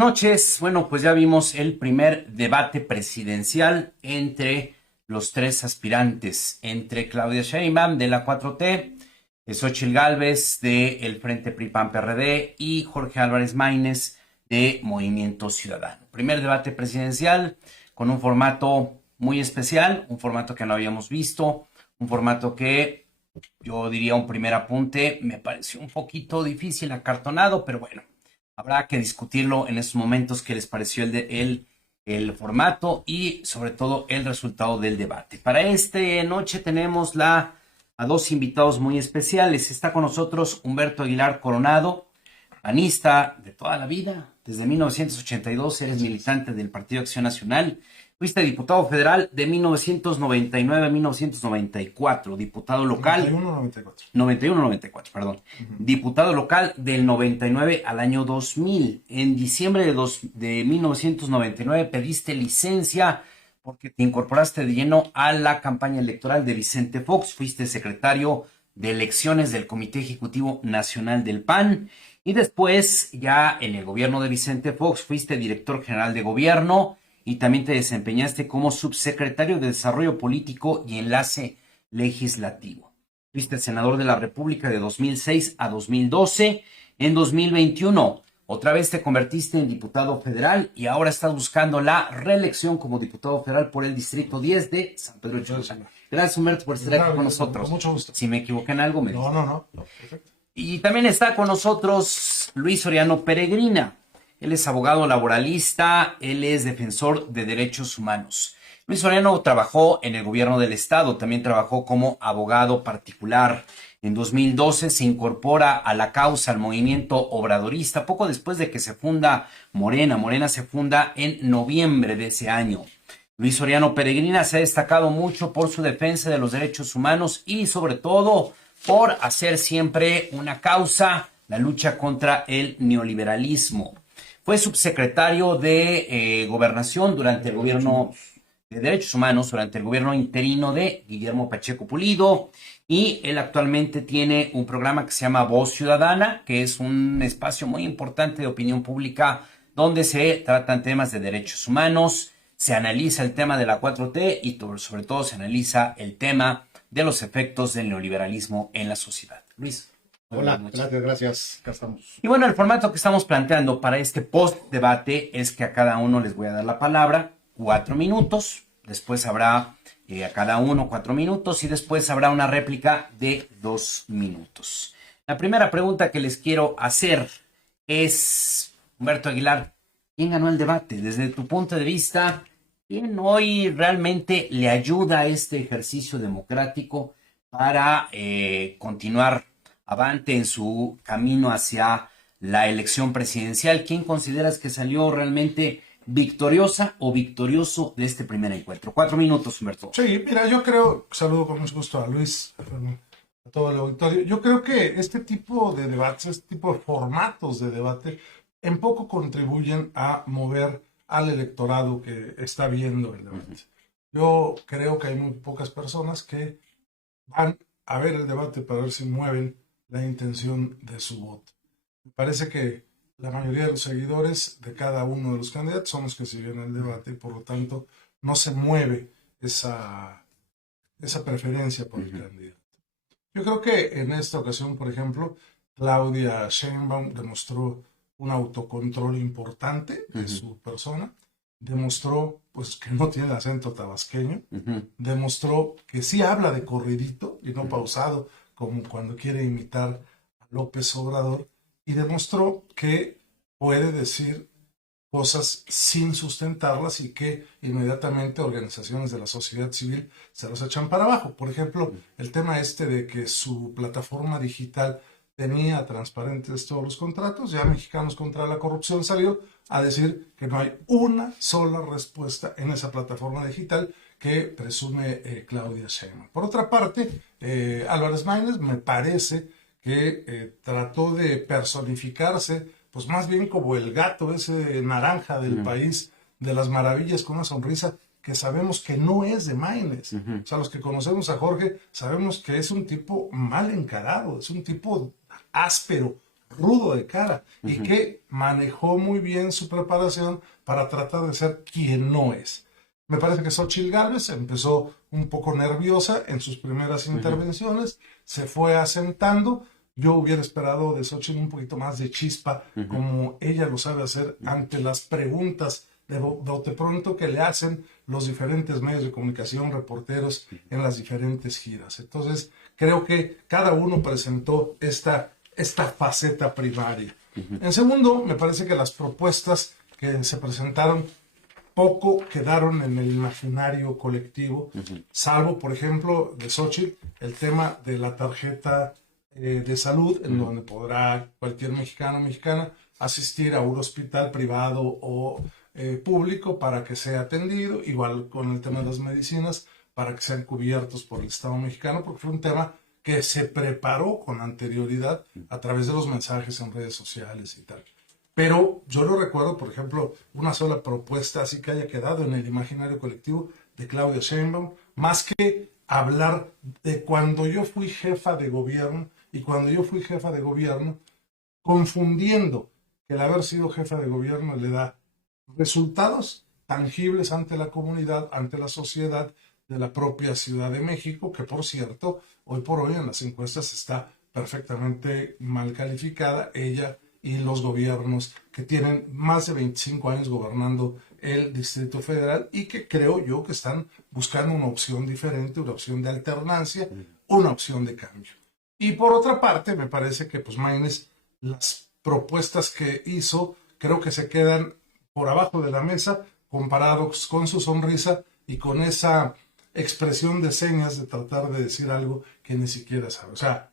noches. Bueno, pues ya vimos el primer debate presidencial entre los tres aspirantes, entre Claudia Sheinbaum de la 4T, Xóchitl Gálvez del Frente PRI-PAN-PRD y Jorge Álvarez Maínez de Movimiento Ciudadano. Primer debate presidencial con un formato muy especial, un formato que no habíamos visto, un formato que yo diría un primer apunte, me pareció un poquito difícil, acartonado, pero bueno, habrá que discutirlo en estos momentos qué les pareció el formato y sobre todo el resultado del debate. Para esta noche tenemos a dos invitados muy especiales. Está con nosotros Humberto Aguilar Coronado, panista de toda la vida. Desde 1982 eres militante del Partido Acción Nacional. Fuiste diputado federal de 1999 a 1994, diputado local. 91-94, perdón. Diputado local del 99 al año 2000. En diciembre de 1999 pediste licencia porque te incorporaste de lleno a la campaña electoral de Vicente Fox. Fuiste secretario de elecciones del Comité Ejecutivo Nacional del PAN. Y después, ya en el gobierno de Vicente Fox, fuiste director general de gobierno y también te desempeñaste como subsecretario de Desarrollo Político y Enlace Legislativo. Fuiste senador de la República de 2006 a 2012. En 2021, otra vez te convertiste en diputado federal y ahora estás buscando la reelección como diputado federal por el Distrito 10 de San Pedro Cholula. Gracias, Humberto, por estar aquí con nosotros. Con mucho gusto. Si me equivoqué en algo, me dices. No, perfecto. Y también está con nosotros Luis Soriano Peregrina. Él es abogado laboralista, él es defensor de derechos humanos. Luis Soriano trabajó en el gobierno del estado, también trabajó como abogado particular. En 2012 se incorpora a la causa, al movimiento obradorista, poco después de que se funda Morena. Morena se funda en noviembre de ese año. Luis Soriano Peregrina se ha destacado mucho por su defensa de los derechos humanos y sobre todo por hacer siempre una causa, la lucha contra el neoliberalismo. Fue subsecretario de Gobernación durante el gobierno de Derechos Humanos, durante el gobierno interino de Guillermo Pacheco Pulido, y él actualmente tiene un programa que se llama Voz Ciudadana, que es un espacio muy importante de opinión pública donde se tratan temas de derechos humanos, se analiza el tema de la 4T y sobre todo se analiza el tema de los efectos del neoliberalismo en la sociedad. Luis. Hola, gracias. Acá estamos. Y bueno, el formato que estamos planteando para este post-debate es que a cada uno les voy a dar la palabra 4 minutos, después habrá a cada uno 4 minutos y después habrá una réplica de 2 minutos. La primera pregunta que les quiero hacer es, Humberto Aguilar, ¿quién ganó el debate? Desde tu punto de vista, ¿quién hoy realmente le ayuda a este ejercicio democrático para continuar avante en su camino hacia la elección presidencial? ¿Quién consideras que salió realmente victoriosa o victorioso de este primer encuentro? 4 minutos, Humberto. Sí, mira, yo creo, saludo con mucho gusto a Luis, a todo el auditorio. Yo creo que este tipo de debates, este tipo de formatos de debate, en poco contribuyen a mover al electorado que está viendo el debate. Yo creo que hay muy pocas personas que van a ver el debate para ver si mueven la intención de su voto. Me parece que la mayoría de los seguidores de cada uno de los candidatos son los que siguen el debate y por lo tanto no se mueve esa preferencia por el candidato. Yo creo que en esta ocasión, por ejemplo, Claudia Sheinbaum demostró un autocontrol importante de su persona, demostró pues que no tiene acento tabasqueño, demostró que sí habla de corridito y no pausado, como cuando quiere imitar a López Obrador, y demostró que puede decir cosas sin sustentarlas y que inmediatamente organizaciones de la sociedad civil se los echan para abajo. Por ejemplo, el tema de que su plataforma digital tenía transparentes todos los contratos, ya Mexicanos contra la Corrupción salió a decir que no hay una sola respuesta en esa plataforma digital que presume Claudia Sheinbaum. Por otra parte, Álvarez Maínez me parece que trató de personificarse, pues más bien como el gato ese naranja del país de las maravillas, con una sonrisa que sabemos que no es de Maínez. O sea, los que conocemos a Jorge sabemos que es un tipo mal encarado, es un tipo áspero, rudo de cara y que manejó muy bien su preparación para tratar de ser quien no es. Me parece que Xóchitl Gálvez empezó un poco nerviosa en sus primeras intervenciones, se fue asentando. Yo hubiera esperado de Xóchitl un poquito más de chispa, como ella lo sabe hacer ante las preguntas de bote pronto que le hacen los diferentes medios de comunicación, reporteros en las diferentes giras. Entonces, creo que cada uno presentó esta faceta primaria. En segundo, me parece que las propuestas que se presentaron poco quedaron en el imaginario colectivo, salvo, por ejemplo, de Xóchitl, el tema de la tarjeta de salud, en donde podrá cualquier mexicano o mexicana asistir a un hospital privado o público para que sea atendido, igual con el tema de las medicinas, para que sean cubiertos por el Estado mexicano, porque fue un tema que se preparó con anterioridad a través de los mensajes en redes sociales y tal. Pero yo no recuerdo, por ejemplo, una sola propuesta así que haya quedado en el imaginario colectivo de Claudia Sheinbaum, más que hablar de cuando yo fui jefa de gobierno, y cuando yo fui jefa de gobierno, confundiendo que el haber sido jefa de gobierno le da resultados tangibles ante la comunidad, ante la sociedad de la propia Ciudad de México, que por cierto, hoy por hoy en las encuestas está perfectamente mal calificada, ella y los gobiernos que tienen más de 25 años gobernando el Distrito Federal y que creo yo que están buscando una opción diferente, una opción de alternancia, una opción de cambio. Y por otra parte, me parece que pues Maínez, las propuestas que hizo, creo que se quedan por abajo de la mesa comparados con su sonrisa y con esa expresión de señas de tratar de decir algo que ni siquiera sabe. O sea,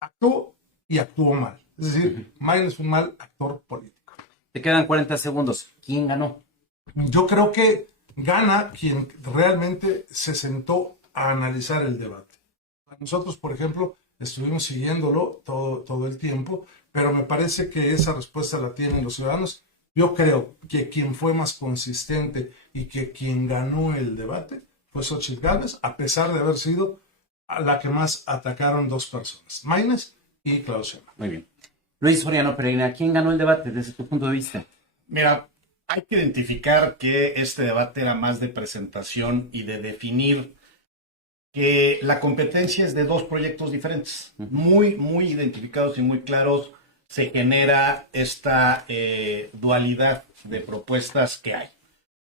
actuó y actuó mal. Es decir, Maínez fue un mal actor político. Te quedan 40 segundos. ¿Quién ganó? Yo creo que gana quien realmente se sentó a analizar el debate. Nosotros, por ejemplo, estuvimos siguiéndolo todo el tiempo, pero me parece que esa respuesta la tienen los ciudadanos. Yo creo que quien fue más consistente y que quien ganó el debate fue Xóchitl Gálvez, a pesar de haber sido a la que más atacaron dos personas, Maínez y Claudia Sheinbaum. Muy bien. Luis Soriano Pereira, ¿quién ganó el debate desde tu punto de vista? Mira, hay que identificar que este debate era más de presentación y de definir que la competencia es de dos proyectos diferentes, muy identificados y muy claros. Se genera esta dualidad de propuestas que hay.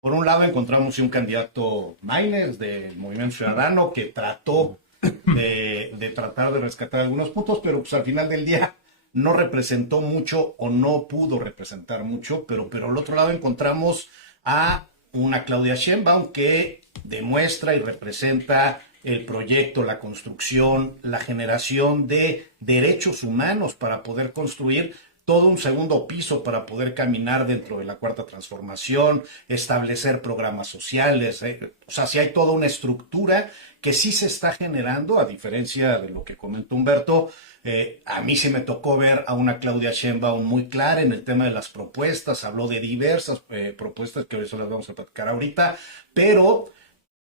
Por un lado encontramos un candidato Maínez del Movimiento Ciudadano que trató de tratar de rescatar algunos puntos, pero pues al final del día no representó mucho o no pudo representar mucho, pero al otro lado encontramos a una Claudia Sheinbaum que demuestra y representa el proyecto, la construcción, la generación de derechos humanos para poder construir todo un segundo piso para poder caminar dentro de la Cuarta Transformación, establecer programas sociales. O sea, sí hay toda una estructura que sí se está generando, a diferencia de lo que comentó Humberto. A mí sí me tocó ver a una Claudia Sheinbaum muy clara en el tema de las propuestas, habló de diversas propuestas que eso las vamos a platicar ahorita, pero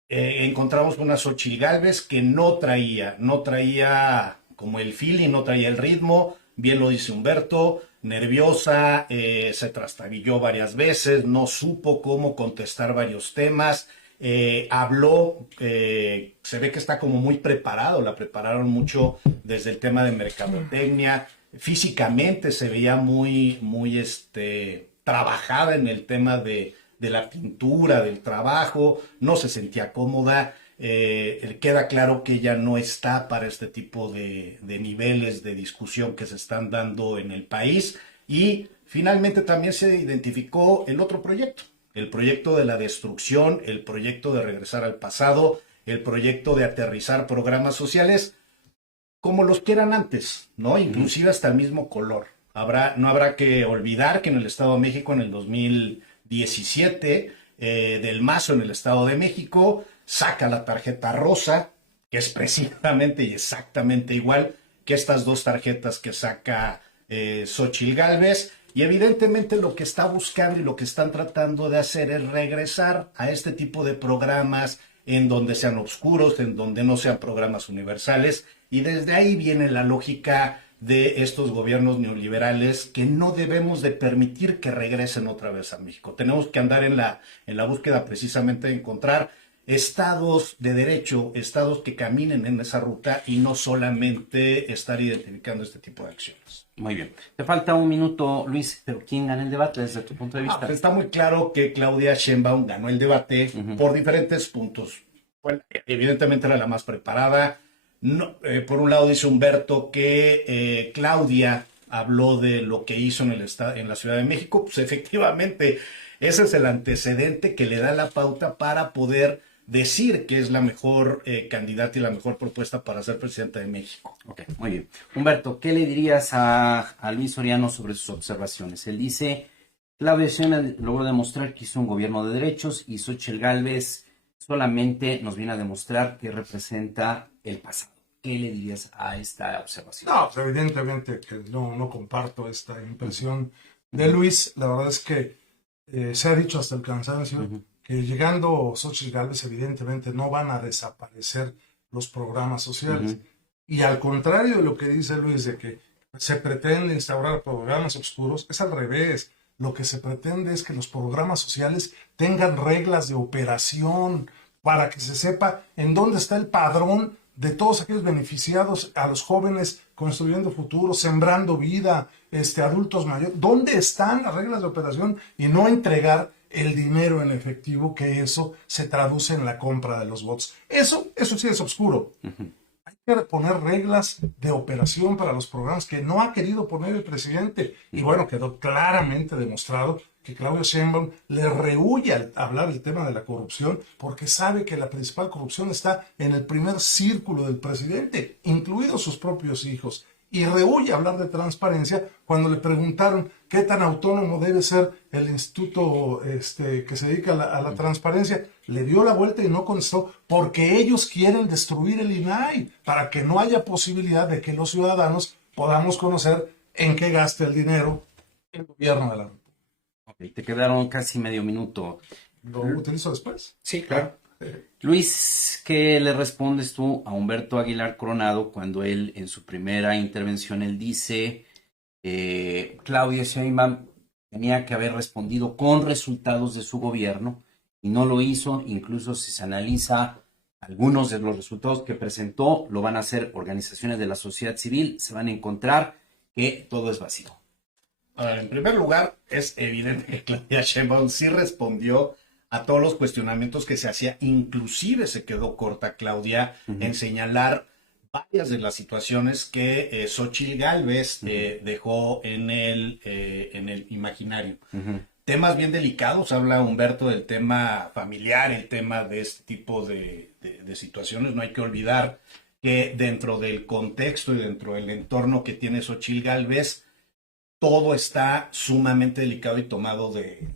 encontramos una Xóchitl Gálvez que no traía como el feeling, no traía el ritmo, bien lo dice Humberto, nerviosa, se trastabilló varias veces, no supo cómo contestar varios temas, habló, se ve que está como muy preparado, la prepararon mucho desde el tema de mercadotecnia, físicamente se veía muy trabajada en el tema de la pintura, del trabajo, no se sentía cómoda. Queda claro que ella no está para este tipo de niveles de discusión que se están dando en el país. Y finalmente también se identificó el otro proyecto, el proyecto de la destrucción, el proyecto de regresar al pasado, el proyecto de aterrizar programas sociales como los que eran antes, ¿no? Inclusive hasta el mismo color. No habrá que olvidar que en el Estado de México, en el 2017, Del Mazo en el Estado de México saca la tarjeta rosa, que es precisamente y exactamente igual que estas dos tarjetas que saca Xóchitl Gálvez, y evidentemente lo que está buscando y lo que están tratando de hacer es regresar a este tipo de programas en donde sean oscuros, en donde no sean programas universales, y desde ahí viene la lógica de estos gobiernos neoliberales que no debemos de permitir que regresen otra vez a México. Tenemos que andar en la búsqueda precisamente de encontrar estados de derecho, estados que caminen en esa ruta y no solamente estar identificando este tipo de acciones. Muy bien. Te falta un minuto, Luis, pero ¿quién gana el debate desde tu punto de vista? Pues está muy claro que Claudia Sheinbaum ganó el debate por diferentes puntos. Bueno, evidentemente era la más preparada. No, por un lado dice Humberto que Claudia habló de lo que hizo en la Ciudad de México. Pues efectivamente, ese es el antecedente que le da la pauta para poder decir que es la mejor candidata y la mejor propuesta para ser presidenta de México. Ok, muy bien. Humberto, ¿qué le dirías a Luis Soriano sobre sus observaciones? Él dice, Claudia Sheinbaum logró demostrar que hizo un gobierno de derechos y Xóchitl Gálvez solamente nos viene a demostrar que representa el pasado. ¿Qué le dirías a esta observación? No, pues evidentemente que no comparto esta impresión de Luis. La verdad es que se ha dicho hasta el cansancio que llegando Xóchitl Gálvez evidentemente no van a desaparecer los programas sociales. Y al contrario de lo que dice Luis de que se pretende instaurar programas oscuros, es al revés. Lo que se pretende es que los programas sociales tengan reglas de operación para que se sepa en dónde está el padrón de todos aquellos beneficiados a los jóvenes construyendo futuro, sembrando vida, adultos mayores. ¿Dónde están las reglas de operación? Y no entregar el dinero en efectivo, que eso se traduce en la compra de los votos. Eso sí es oscuro. Hay que poner reglas de operación para los programas que no ha querido poner el presidente. Y bueno, quedó claramente demostrado que Claudia Sheinbaum le rehúye al hablar del tema de la corrupción porque sabe que la principal corrupción está en el primer círculo del presidente, incluidos sus propios hijos. Y rehúye hablar de transparencia cuando le preguntaron qué tan autónomo debe ser el instituto que se dedica a la transparencia. Le dio la vuelta y no contestó porque ellos quieren destruir el INAI para que no haya posibilidad de que los ciudadanos podamos conocer en qué gasta el dinero el gobierno de la República. Ok, te quedaron casi medio minuto. ¿Lo utilizo después? Sí, claro. Luis, ¿qué le respondes tú a Humberto Aguilar Coronado cuando él en su primera intervención él dice Claudia Sheinbaum tenía que haber respondido con resultados de su gobierno y no lo hizo? Incluso si se analiza algunos de los resultados que presentó, lo van a hacer organizaciones de la sociedad civil, se van a encontrar que todo es vacío. A ver, en primer lugar, es evidente que Claudia Sheinbaum sí respondió a todos los cuestionamientos que se hacía. Inclusive se quedó corta Claudia en señalar varias de las situaciones que Xóchitl Gálvez dejó en el imaginario. Temas bien delicados, habla Humberto del tema familiar, el tema de este tipo de situaciones. No hay que olvidar que dentro del contexto y dentro del entorno que tiene Xóchitl Gálvez, todo está sumamente delicado y tomado de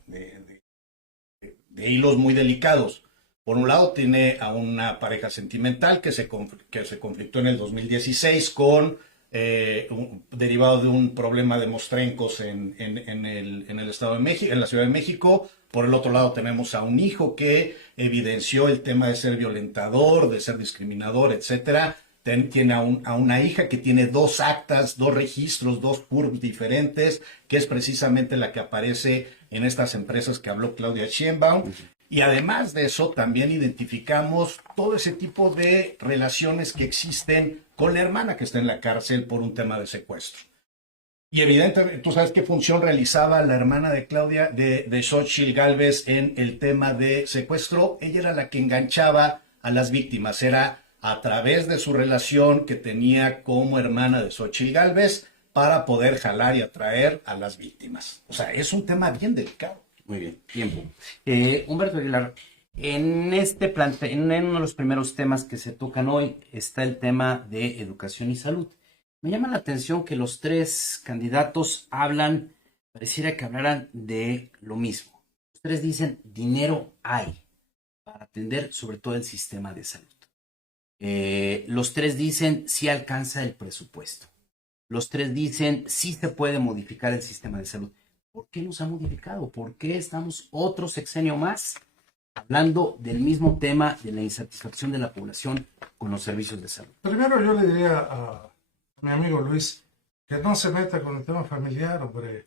hilos muy delicados. Por un lado, tiene a una pareja sentimental que se conflictó en el 2016 derivado de un problema de mostrencos en el Estado de México, en la Ciudad de México. Por el otro lado, tenemos a un hijo que evidenció el tema de ser violentador, de ser discriminador, etcétera. Tiene a una hija que tiene 2 actas, 2 registros, 2 PURPs diferentes, que es precisamente la que aparece en estas empresas que habló Claudia Sheinbaum. Y además de eso, también identificamos todo ese tipo de relaciones que existen con la hermana que está en la cárcel por un tema de secuestro. Y evidentemente, ¿tú sabes qué función realizaba la hermana de Claudia, de Xóchitl Gálvez en el tema de secuestro? Ella era la que enganchaba a las víctimas, era a través de su relación que tenía como hermana de Xóchitl Gálvez para poder jalar y atraer a las víctimas. O sea, es un tema bien delicado. Muy bien, tiempo. Humberto Aguilar, en uno de los primeros temas que se tocan hoy está el tema de educación y salud. Me llama la atención que los 3 candidatos pareciera que hablaran de lo mismo. Los 3 dicen, dinero hay para atender sobre todo el sistema de salud. Los 3 dicen, sí alcanza el presupuesto. Los 3 dicen, sí se puede modificar el sistema de salud. ¿Por qué no se ha modificado? ¿Por qué estamos otro sexenio más hablando del mismo tema de la insatisfacción de la población con los servicios de salud? Primero yo le diría a mi amigo Luis que no se meta con el tema familiar, hombre.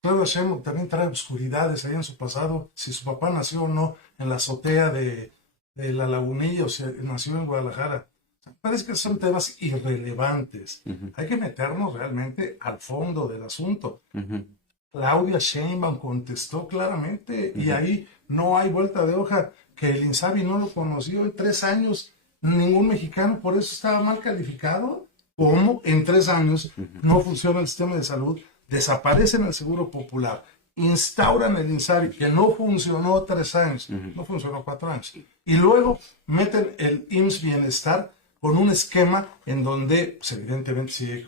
Claudia Sheinbaum también trae obscuridades ahí en su pasado, si su papá nació o no en la azotea de La Lagunilla o si nació en Guadalajara. O sea, parece que son temas irrelevantes. Hay que meternos realmente al fondo del asunto. Claudia Sheinbaum contestó claramente y ahí no hay vuelta de hoja, que el INSABI no lo conoció en 3 años. Ningún mexicano por eso estaba mal calificado. ¿Cómo en 3 años no funciona el sistema de salud? Desaparecen el Seguro Popular, instauran el INSABI, que no funcionó 3 años, no funcionó 4 años. Y luego meten el IMSS Bienestar con un esquema en donde, pues, evidentemente, sigue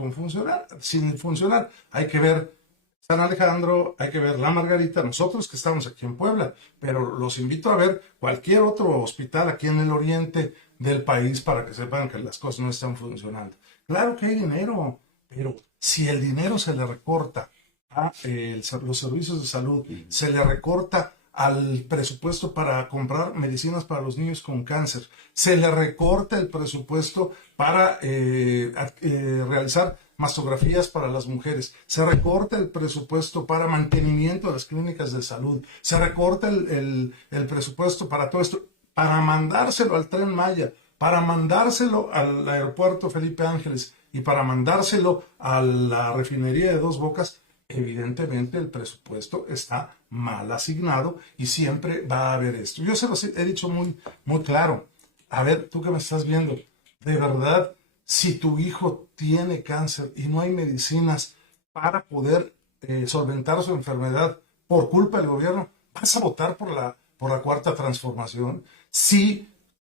sin funcionar. Hay que ver San Alejandro, hay que ver La Margarita, nosotros que estamos aquí en Puebla, pero los invito a ver cualquier otro hospital aquí en el oriente del país para que sepan que las cosas no están funcionando. Claro que hay dinero, pero si el dinero se le recorta a los servicios de salud, se le recorta al presupuesto para comprar medicinas para los niños con cáncer, se le recorta el presupuesto para realizar mastografías para las mujeres, se recorta el presupuesto para mantenimiento de las clínicas de salud, se recorta el presupuesto para todo esto, para mandárselo al Tren Maya, para mandárselo al aeropuerto Felipe Ángeles y para mandárselo a la refinería de Dos Bocas. Evidentemente el presupuesto está mal asignado y siempre va a haber esto. Yo se lo he dicho muy, muy claro. A ver, tú que me estás viendo, de verdad, si tu hijo tiene cáncer y no hay medicinas para poder solventar su enfermedad por culpa del gobierno, ¿vas a votar por la Cuarta Transformación? Si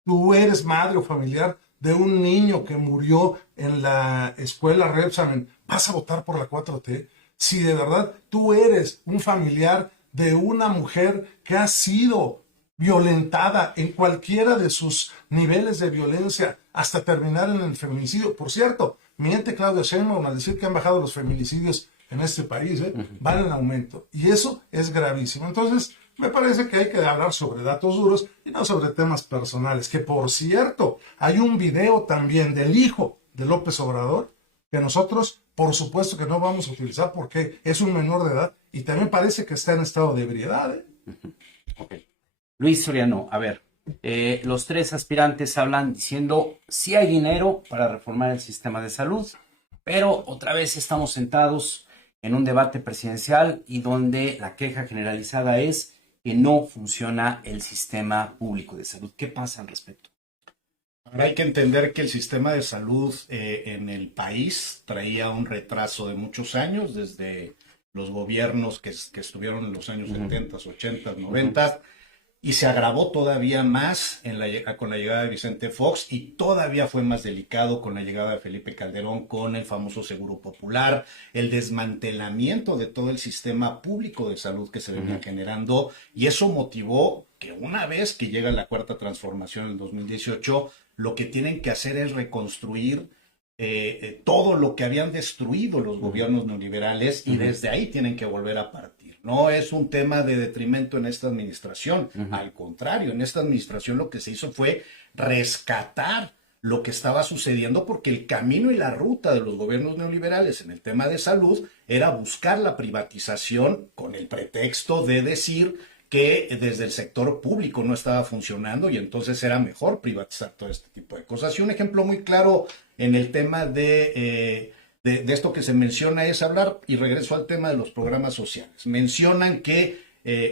tú eres madre o familiar de un niño que murió en la escuela Repsamen, ¿vas a votar por la 4T? Si de verdad tú eres un familiar de una mujer que ha sido violentada en cualquiera de sus niveles de violencia hasta terminar en el feminicidio. Por cierto, miente Claudia Sheinbaum al decir que han bajado los feminicidios en este país, van en aumento. Y eso es gravísimo. Entonces, me parece que hay que hablar sobre datos duros y no sobre temas personales. Que por cierto, hay un video también del hijo de López Obrador que nosotros, por supuesto que no vamos a utilizar porque es un menor de edad y también parece que está en estado de ebriedad. Okay. Luis Soriano, a ver, los 3 aspirantes hablan diciendo sí hay dinero para reformar el sistema de salud, pero otra vez estamos sentados en un debate presidencial y donde la queja generalizada es que no funciona el sistema público de salud. ¿Qué pasa al respecto? Ahora hay que entender que el sistema de salud en el país traía un retraso de muchos años, desde los gobiernos que estuvieron en los años 70, 80, 90, y se agravó todavía más con la llegada de Vicente Fox y todavía fue más delicado con la llegada de Felipe Calderón con el famoso Seguro Popular, el desmantelamiento de todo el sistema público de salud que se venía generando, y eso motivó que una vez que llega la Cuarta Transformación en el 2018, lo que tienen que hacer es reconstruir todo lo que habían destruido los gobiernos neoliberales y desde ahí tienen que volver a partir. No es un tema de detrimento en esta administración, al contrario, en esta administración lo que se hizo fue rescatar lo que estaba sucediendo porque el camino y la ruta de los gobiernos neoliberales en el tema de salud era buscar la privatización con el pretexto de decir que desde el sector público no estaba funcionando y entonces era mejor privatizar todo este tipo de cosas. Y un ejemplo muy claro en el tema de esto que se menciona es hablar, y regreso al tema de los programas sociales. Mencionan que,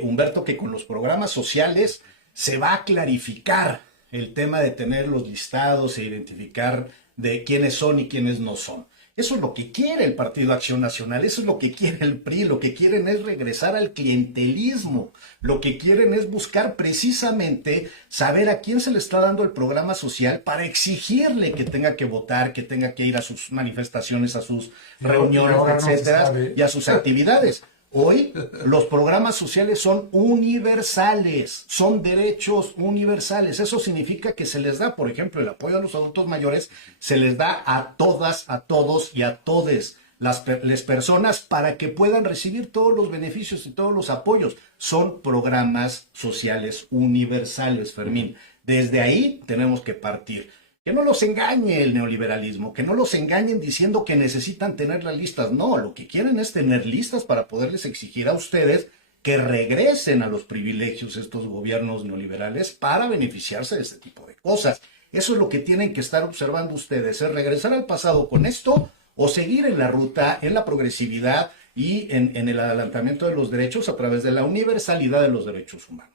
Humberto, que con los programas sociales se va a clarificar el tema de tener los listados e identificar de quiénes son y quiénes no son. Eso es lo que quiere el Partido Acción Nacional, eso es lo que quiere el PRI, lo que quieren es regresar al clientelismo, lo que quieren es buscar precisamente saber a quién se le está dando el programa social para exigirle que tenga que votar, que tenga que ir a sus manifestaciones, a sus reuniones, etcétera, y a sus actividades. Hoy los programas sociales son universales, son derechos universales. Eso significa que se les da, por ejemplo, el apoyo a los adultos mayores, se les da a todas, a todos y a todes las personas para que puedan recibir todos los beneficios y todos los apoyos. Son programas sociales universales, Fermín. Desde ahí tenemos que partir. Que no los engañe el neoliberalismo, que no los engañen diciendo que necesitan tener las listas. No, lo que quieren es tener listas para poderles exigir a ustedes que regresen a los privilegios estos gobiernos neoliberales para beneficiarse de este tipo de cosas. Eso es lo que tienen que estar observando ustedes, es regresar al pasado con esto o seguir en la ruta, en la progresividad y en el adelantamiento de los derechos a través de la universalidad de los derechos humanos.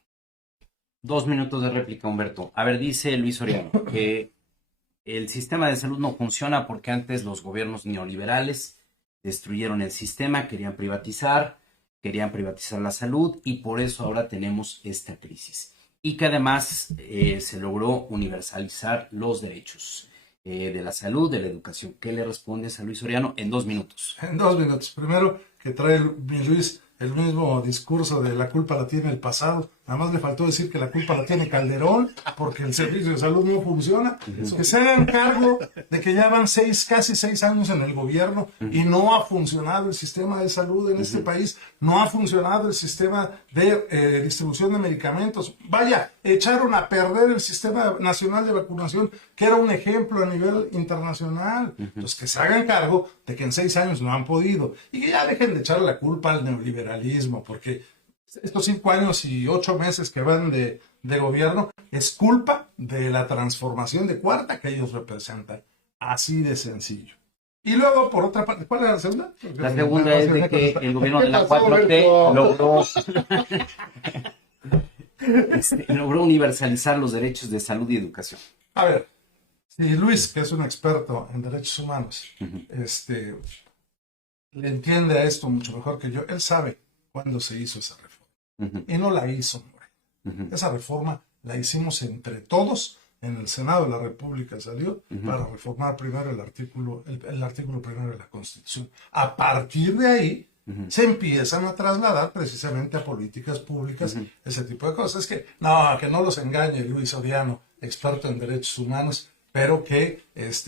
2 minutos de réplica, Humberto. A ver, dice Luis Soriano que el sistema de salud no funciona porque antes los gobiernos neoliberales destruyeron el sistema, querían privatizar la salud y por eso ahora tenemos esta crisis. Y que además se logró universalizar los derechos de la salud, de la educación. ¿Qué le respondes a Luis Soriano en 2 minutos? En 2 minutos. Primero, que trae mi Luis el mismo discurso de la culpa la tiene el pasado. Nada más le faltó decir que la culpa la tiene Calderón porque el servicio de salud no funciona. Que se hagan cargo de que ya van casi 6 años en el gobierno y no ha funcionado el sistema de salud en este país. No ha funcionado el sistema de distribución de medicamentos. Vaya, echaron a perder el sistema nacional de vacunación, que era un ejemplo a nivel internacional. Entonces, que se hagan cargo de que en 6 años no han podido. Y que ya dejen de echarle la culpa al neoliberalismo, porque estos 5 años y 8 meses que van de gobierno es culpa de la transformación de cuarta que ellos representan. Así de sencillo. Y luego, por otra parte, ¿cuál era la segunda? La segunda es de que el gobierno de la 4T logró universalizar los derechos de salud y educación. A ver, si Luis, que es un experto en derechos humanos, le entiende a esto mucho mejor que yo, él sabe cuándo se hizo esa reforma. Y no la hizo Moreno. Esa reforma la hicimos entre todos. En el Senado de la República salió para reformar primero el artículo primero de la Constitución. A partir de ahí se empiezan a trasladar precisamente a políticas públicas, ese tipo de cosas. Que no los engañe Luis Soriano, experto en derechos humanos, pero que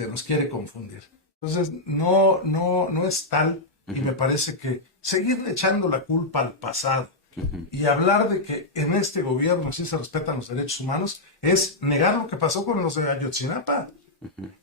nos quiere confundir. Entonces, no es tal, y me parece que seguirle echando la culpa al pasado y hablar de que en este gobierno sí se respetan los derechos humanos es negar lo que pasó con los de Ayotzinapa.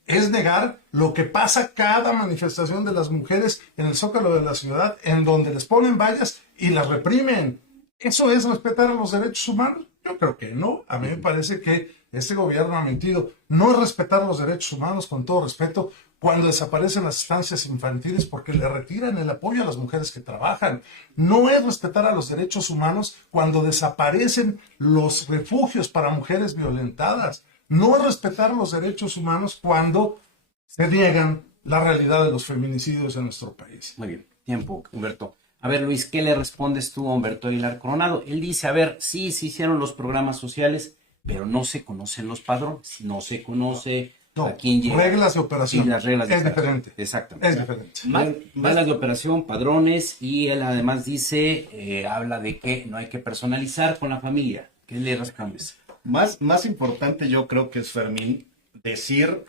Es negar lo que pasa cada manifestación de las mujeres en el Zócalo de la ciudad, en donde les ponen vallas y las reprimen. ¿Eso es respetar a los derechos humanos? Yo creo que no. A mí me parece que este gobierno ha mentido. No es respetar los derechos humanos, con todo respeto, cuando desaparecen las estancias infantiles porque le retiran el apoyo a las mujeres que trabajan. No es respetar a los derechos humanos cuando desaparecen los refugios para mujeres violentadas. No es respetar los derechos humanos cuando se niegan la realidad de los feminicidios en nuestro país. Muy bien, tiempo, Humberto. A ver, Luis, ¿qué le respondes tú a Humberto Aguilar Coronado? Él dice, a ver, sí, se hicieron los programas sociales, pero no se conocen los padrones, no se conoce a quién llega. Reglas de operación. Y las reglas de es diferente. Exactamente. Es diferente. Reglas de operación, padrones, y él además dice, habla de que no hay que personalizar con la familia. ¿Qué le respondes? Más importante yo creo que es, Fermín, decir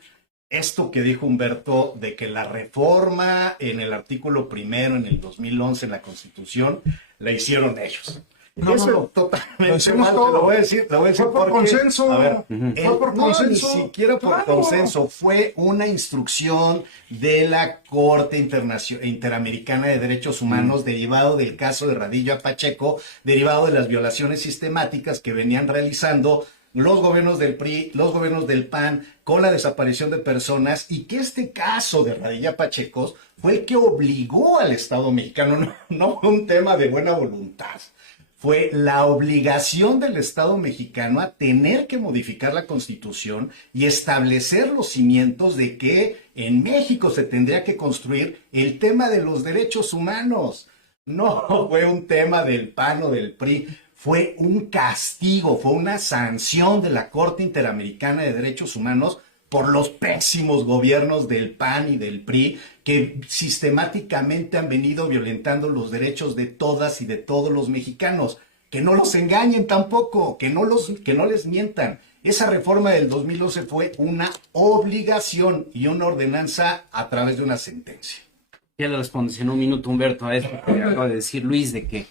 esto que dijo Humberto de que la reforma en el artículo primero en el 2011 en la Constitución la hicieron ellos. Eso totalmente mal. Lo voy a decir fue por consenso. A ver, fue por consenso. Ni siquiera por consenso. Fue una instrucción de la Corte Interamericana de Derechos Humanos derivado del caso de Radilla Pacheco, derivado de las violaciones sistemáticas que venían realizando los gobiernos del PRI, los gobiernos del PAN, con la desaparición de personas, y que este caso de Radilla Pacheco fue el que obligó al Estado mexicano, no fue un tema de buena voluntad. Fue la obligación del Estado mexicano a tener que modificar la Constitución y establecer los cimientos de que en México se tendría que construir el tema de los derechos humanos. No fue un tema del PAN o del PRI, fue un castigo, fue una sanción de la Corte Interamericana de Derechos Humanos por los pésimos gobiernos del PAN y del PRI que sistemáticamente han venido violentando los derechos de todas y de todos los mexicanos. Que no los engañen tampoco, que no les mientan. Esa reforma del 2011 fue una obligación y una ordenanza a través de una sentencia. ¿Qué le respondes en 1 minuto, Humberto, a esto que acaba de decir Luis, de que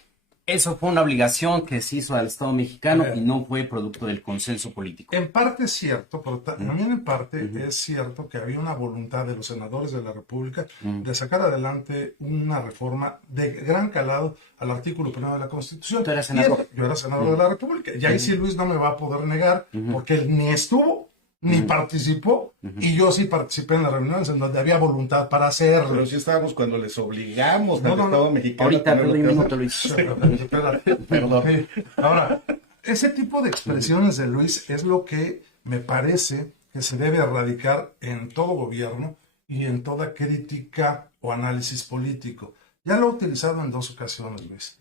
Eso fue una obligación que se hizo al Estado mexicano A ver. y no fue producto del consenso político. En parte es cierto, pero también en parte es cierto que había una voluntad de los senadores de la República de sacar adelante una reforma de gran calado al artículo 1 de la Constitución. ¿Tú eras senador? Yo era senador de la República. Y ahí sí Luis no me va a poder negar, porque él ni estuvo, ni participó, y yo sí participé en las reuniones en donde había voluntad para hacerlo. Pero sí estábamos cuando les obligamos No, al no, Estado no. mexicano. Ahorita a te poner doy un lo que minuto, hace. Luis. Espérate. Perdón. Sí. Ahora, ese tipo de expresiones de Luis es lo que me parece que se debe erradicar en todo gobierno y en toda crítica o análisis político. Ya lo he utilizado en 2 ocasiones, Luis.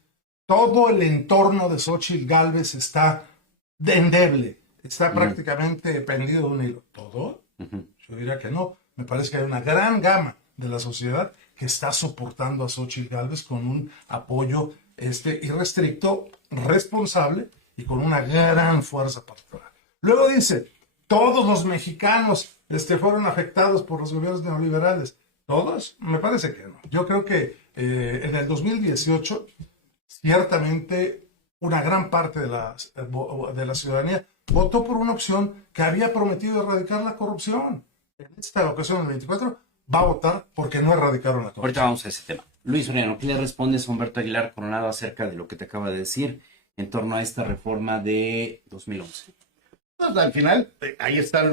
Todo el entorno de Xóchitl Gálvez está endeble, está prácticamente pendido de un hilo. ¿Todo? Yo diría que no. Me parece que hay una gran gama de la sociedad que está soportando a Xóchitl Gálvez con un apoyo irrestricto, responsable y con una gran fuerza pastoral. Luego dice, todos los mexicanos fueron afectados por los gobiernos neoliberales. ¿Todos? Me parece que no. Yo creo que en el 2018, ciertamente, una gran parte de la ciudadanía votó por una opción que había prometido erradicar la corrupción. En esta ocasión, el 24, va a votar porque no erradicaron la corrupción. Ahorita vamos a ese tema. Luis Soriano, ¿qué le respondes a Humberto Aguilar Coronado acerca de lo que te acaba de decir en torno a esta reforma de 2011? Pues, al final, ahí están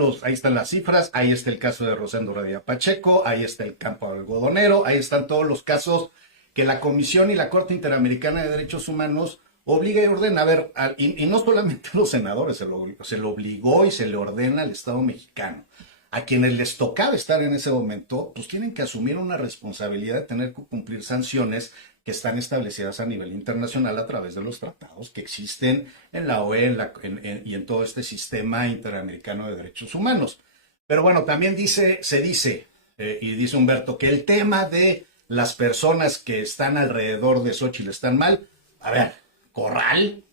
las cifras, ahí está el caso de Rosendo Radilla Pacheco, ahí está el campo algodonero, ahí están todos los casos que la Comisión y la Corte Interamericana de Derechos Humanos obliga y ordena. A ver, y no solamente a los senadores, se lo obligó y se le ordena al Estado mexicano. A quienes les tocaba estar en ese momento, pues tienen que asumir una responsabilidad de tener que cumplir sanciones que están establecidas a nivel internacional a través de los tratados que existen en la OEA y en todo este sistema interamericano de derechos humanos. Pero bueno, también se dice, y dice Humberto, que el tema de las personas que están alrededor de Xóchitl están mal. A ver, Corral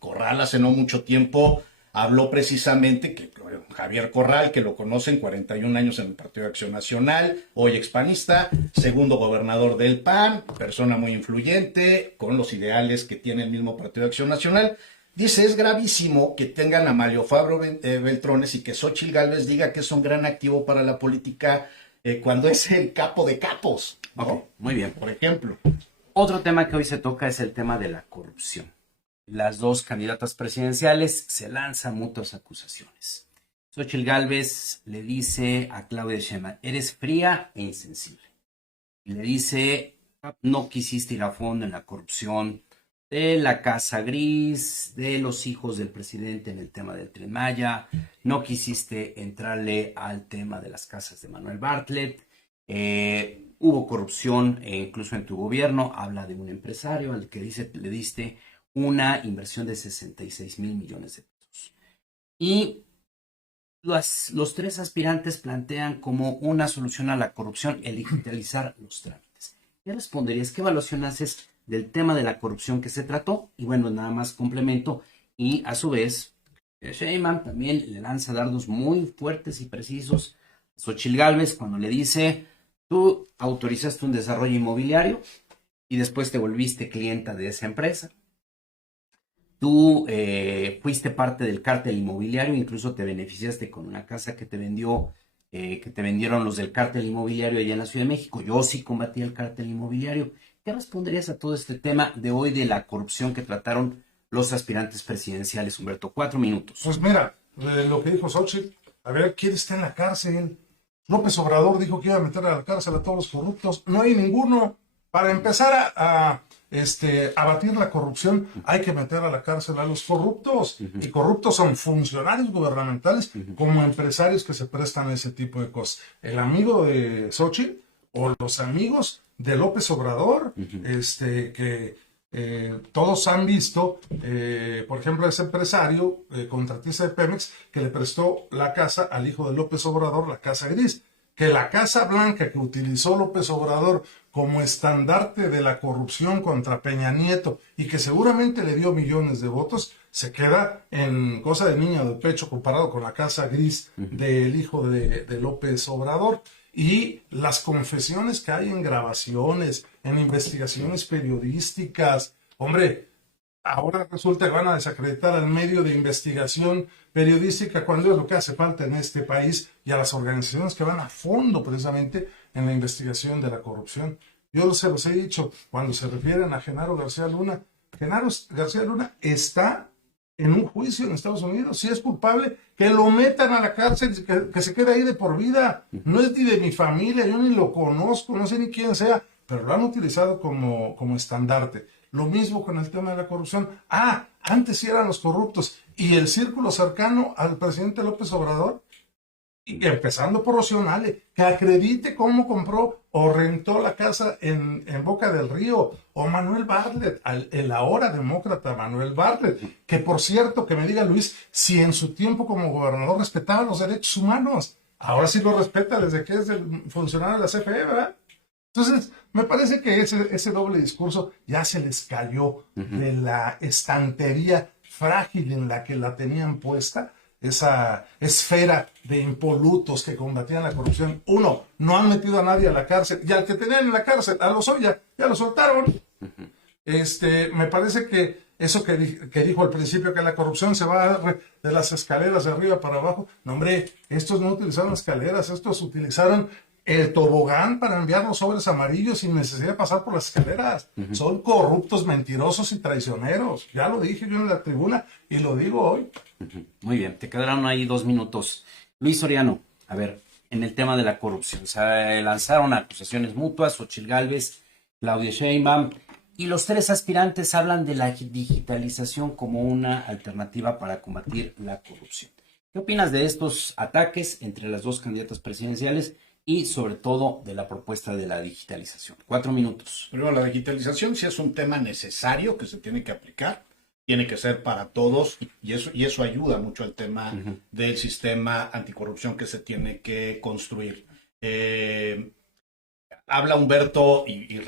hace no mucho tiempo habló precisamente que Javier Corral, que lo conocen, 41 años en el Partido de Acción Nacional, hoy expanista, segundo gobernador del PAN, persona muy influyente, con los ideales que tiene el mismo Partido de Acción Nacional, dice, es gravísimo que tengan a Mario Fabio Beltrones y que Xóchitl Gálvez diga que es un gran activo para la política cuando es el capo de capos, ¿no? Ok, muy bien. Por ejemplo. Otro tema que hoy se toca es el tema de la corrupción. Las 2 candidatas presidenciales se lanzan mutuas acusaciones. Xóchitl Gálvez le dice a Claudia Sheinbaum, eres fría e insensible. Y le dice, no quisiste ir a fondo en la corrupción de la Casa Gris, de los hijos del presidente en el tema del Tren Maya, no quisiste entrarle al tema de las casas de Manuel Bartlett, hubo corrupción incluso en tu gobierno, habla de un empresario al que le diste una inversión de 66,000 millones de pesos. Y los 3 aspirantes plantean como una solución a la corrupción el digitalizar los trámites. ¿Qué responderías? ¿Qué evaluación haces del tema de la corrupción que se trató? Y bueno, nada más complemento. Y a su vez, Sheinbaum también le lanza dardos muy fuertes y precisos a Xóchitl Gálvez cuando le dice, tú autorizaste un desarrollo inmobiliario y después te volviste clienta de esa empresa. Tú fuiste parte del cártel inmobiliario, incluso te beneficiaste con una casa que te vendieron los del cártel inmobiliario allá en la Ciudad de México. Yo sí combatí el cártel inmobiliario. ¿Qué responderías a todo este tema de hoy de la corrupción que trataron los aspirantes presidenciales, Humberto? 4 minutos. Pues mira, lo que dijo Xóchitl, a ver, ¿quién está en la cárcel? López Obrador dijo que iba a meter a la cárcel a todos los corruptos. No hay ninguno. Para empezar a abatir la corrupción, hay que meter a la cárcel a los corruptos. Y corruptos son funcionarios gubernamentales como empresarios que se prestan a ese tipo de cosas. El amigo de Xóchitl o los amigos de López Obrador, que todos han visto, por ejemplo, ese empresario contratista de Pemex que le prestó la casa al hijo de López Obrador, la Casa Gris. Que la Casa Blanca que utilizó López Obrador como estandarte de la corrupción contra Peña Nieto y que seguramente le dio millones de votos, se queda en cosa de niño de pecho comparado con la Casa Gris del hijo de López Obrador. Y las confesiones que hay en grabaciones, en investigaciones periodísticas, hombre, ahora resulta que van a desacreditar al medio de investigación periodística cuando es lo que hace falta en este país y a las organizaciones que van a fondo precisamente en la investigación de la corrupción. Yo se los he dicho cuando se refieren a Genaro García Luna. Genaro García Luna está en un juicio en Estados Unidos. Si es culpable, que lo metan a la cárcel, que se quede ahí de por vida. No es ni de mi familia, yo ni lo conozco, no sé ni quién sea, pero lo han utilizado como estandarte. Lo mismo con el tema de la corrupción. Antes sí eran los corruptos. Y el círculo cercano al presidente López Obrador, y empezando por Rocío Nale, que acredite cómo compró o rentó la casa en Boca del Río, o Manuel Bartlett, el ahora demócrata Manuel Bartlett, que por cierto, que me diga Luis, si en su tiempo como gobernador respetaba los derechos humanos, ahora sí lo respeta desde que es el funcionario de la CFE, ¿verdad? Entonces, me parece que ese doble discurso ya se les cayó de la estantería frágil en la que la tenían puesta, esa esfera de impolutos que combatían la corrupción. Uno, no han metido a nadie a la cárcel, y al que tenían en la cárcel, a Lozoya, ya lo soltaron. Me parece que eso que dijo al principio, que la corrupción se va de las escaleras de arriba para abajo. No, hombre, estos no utilizaron escaleras, estos utilizaron el tobogán para enviar los sobres amarillos sin necesidad de pasar por las escaleras. Son corruptos, mentirosos y traicioneros. Ya lo dije yo en la tribuna y lo digo hoy. Muy bien, te quedaron ahí 2 minutos. Luis Soriano, a ver, en el tema de la corrupción, se lanzaron acusaciones mutuas, Xóchitl Gálvez, Claudia Sheinbaum, y los 3 aspirantes hablan de la digitalización como una alternativa para combatir la corrupción. ¿Qué opinas de estos ataques entre las 2 candidatas presidenciales y sobre todo de la propuesta de la digitalización? 4 minutos. Primero, la digitalización sí es un tema necesario que se tiene que aplicar, tiene que ser para todos y eso ayuda mucho al tema del sistema anticorrupción que se tiene que construir. Habla Humberto y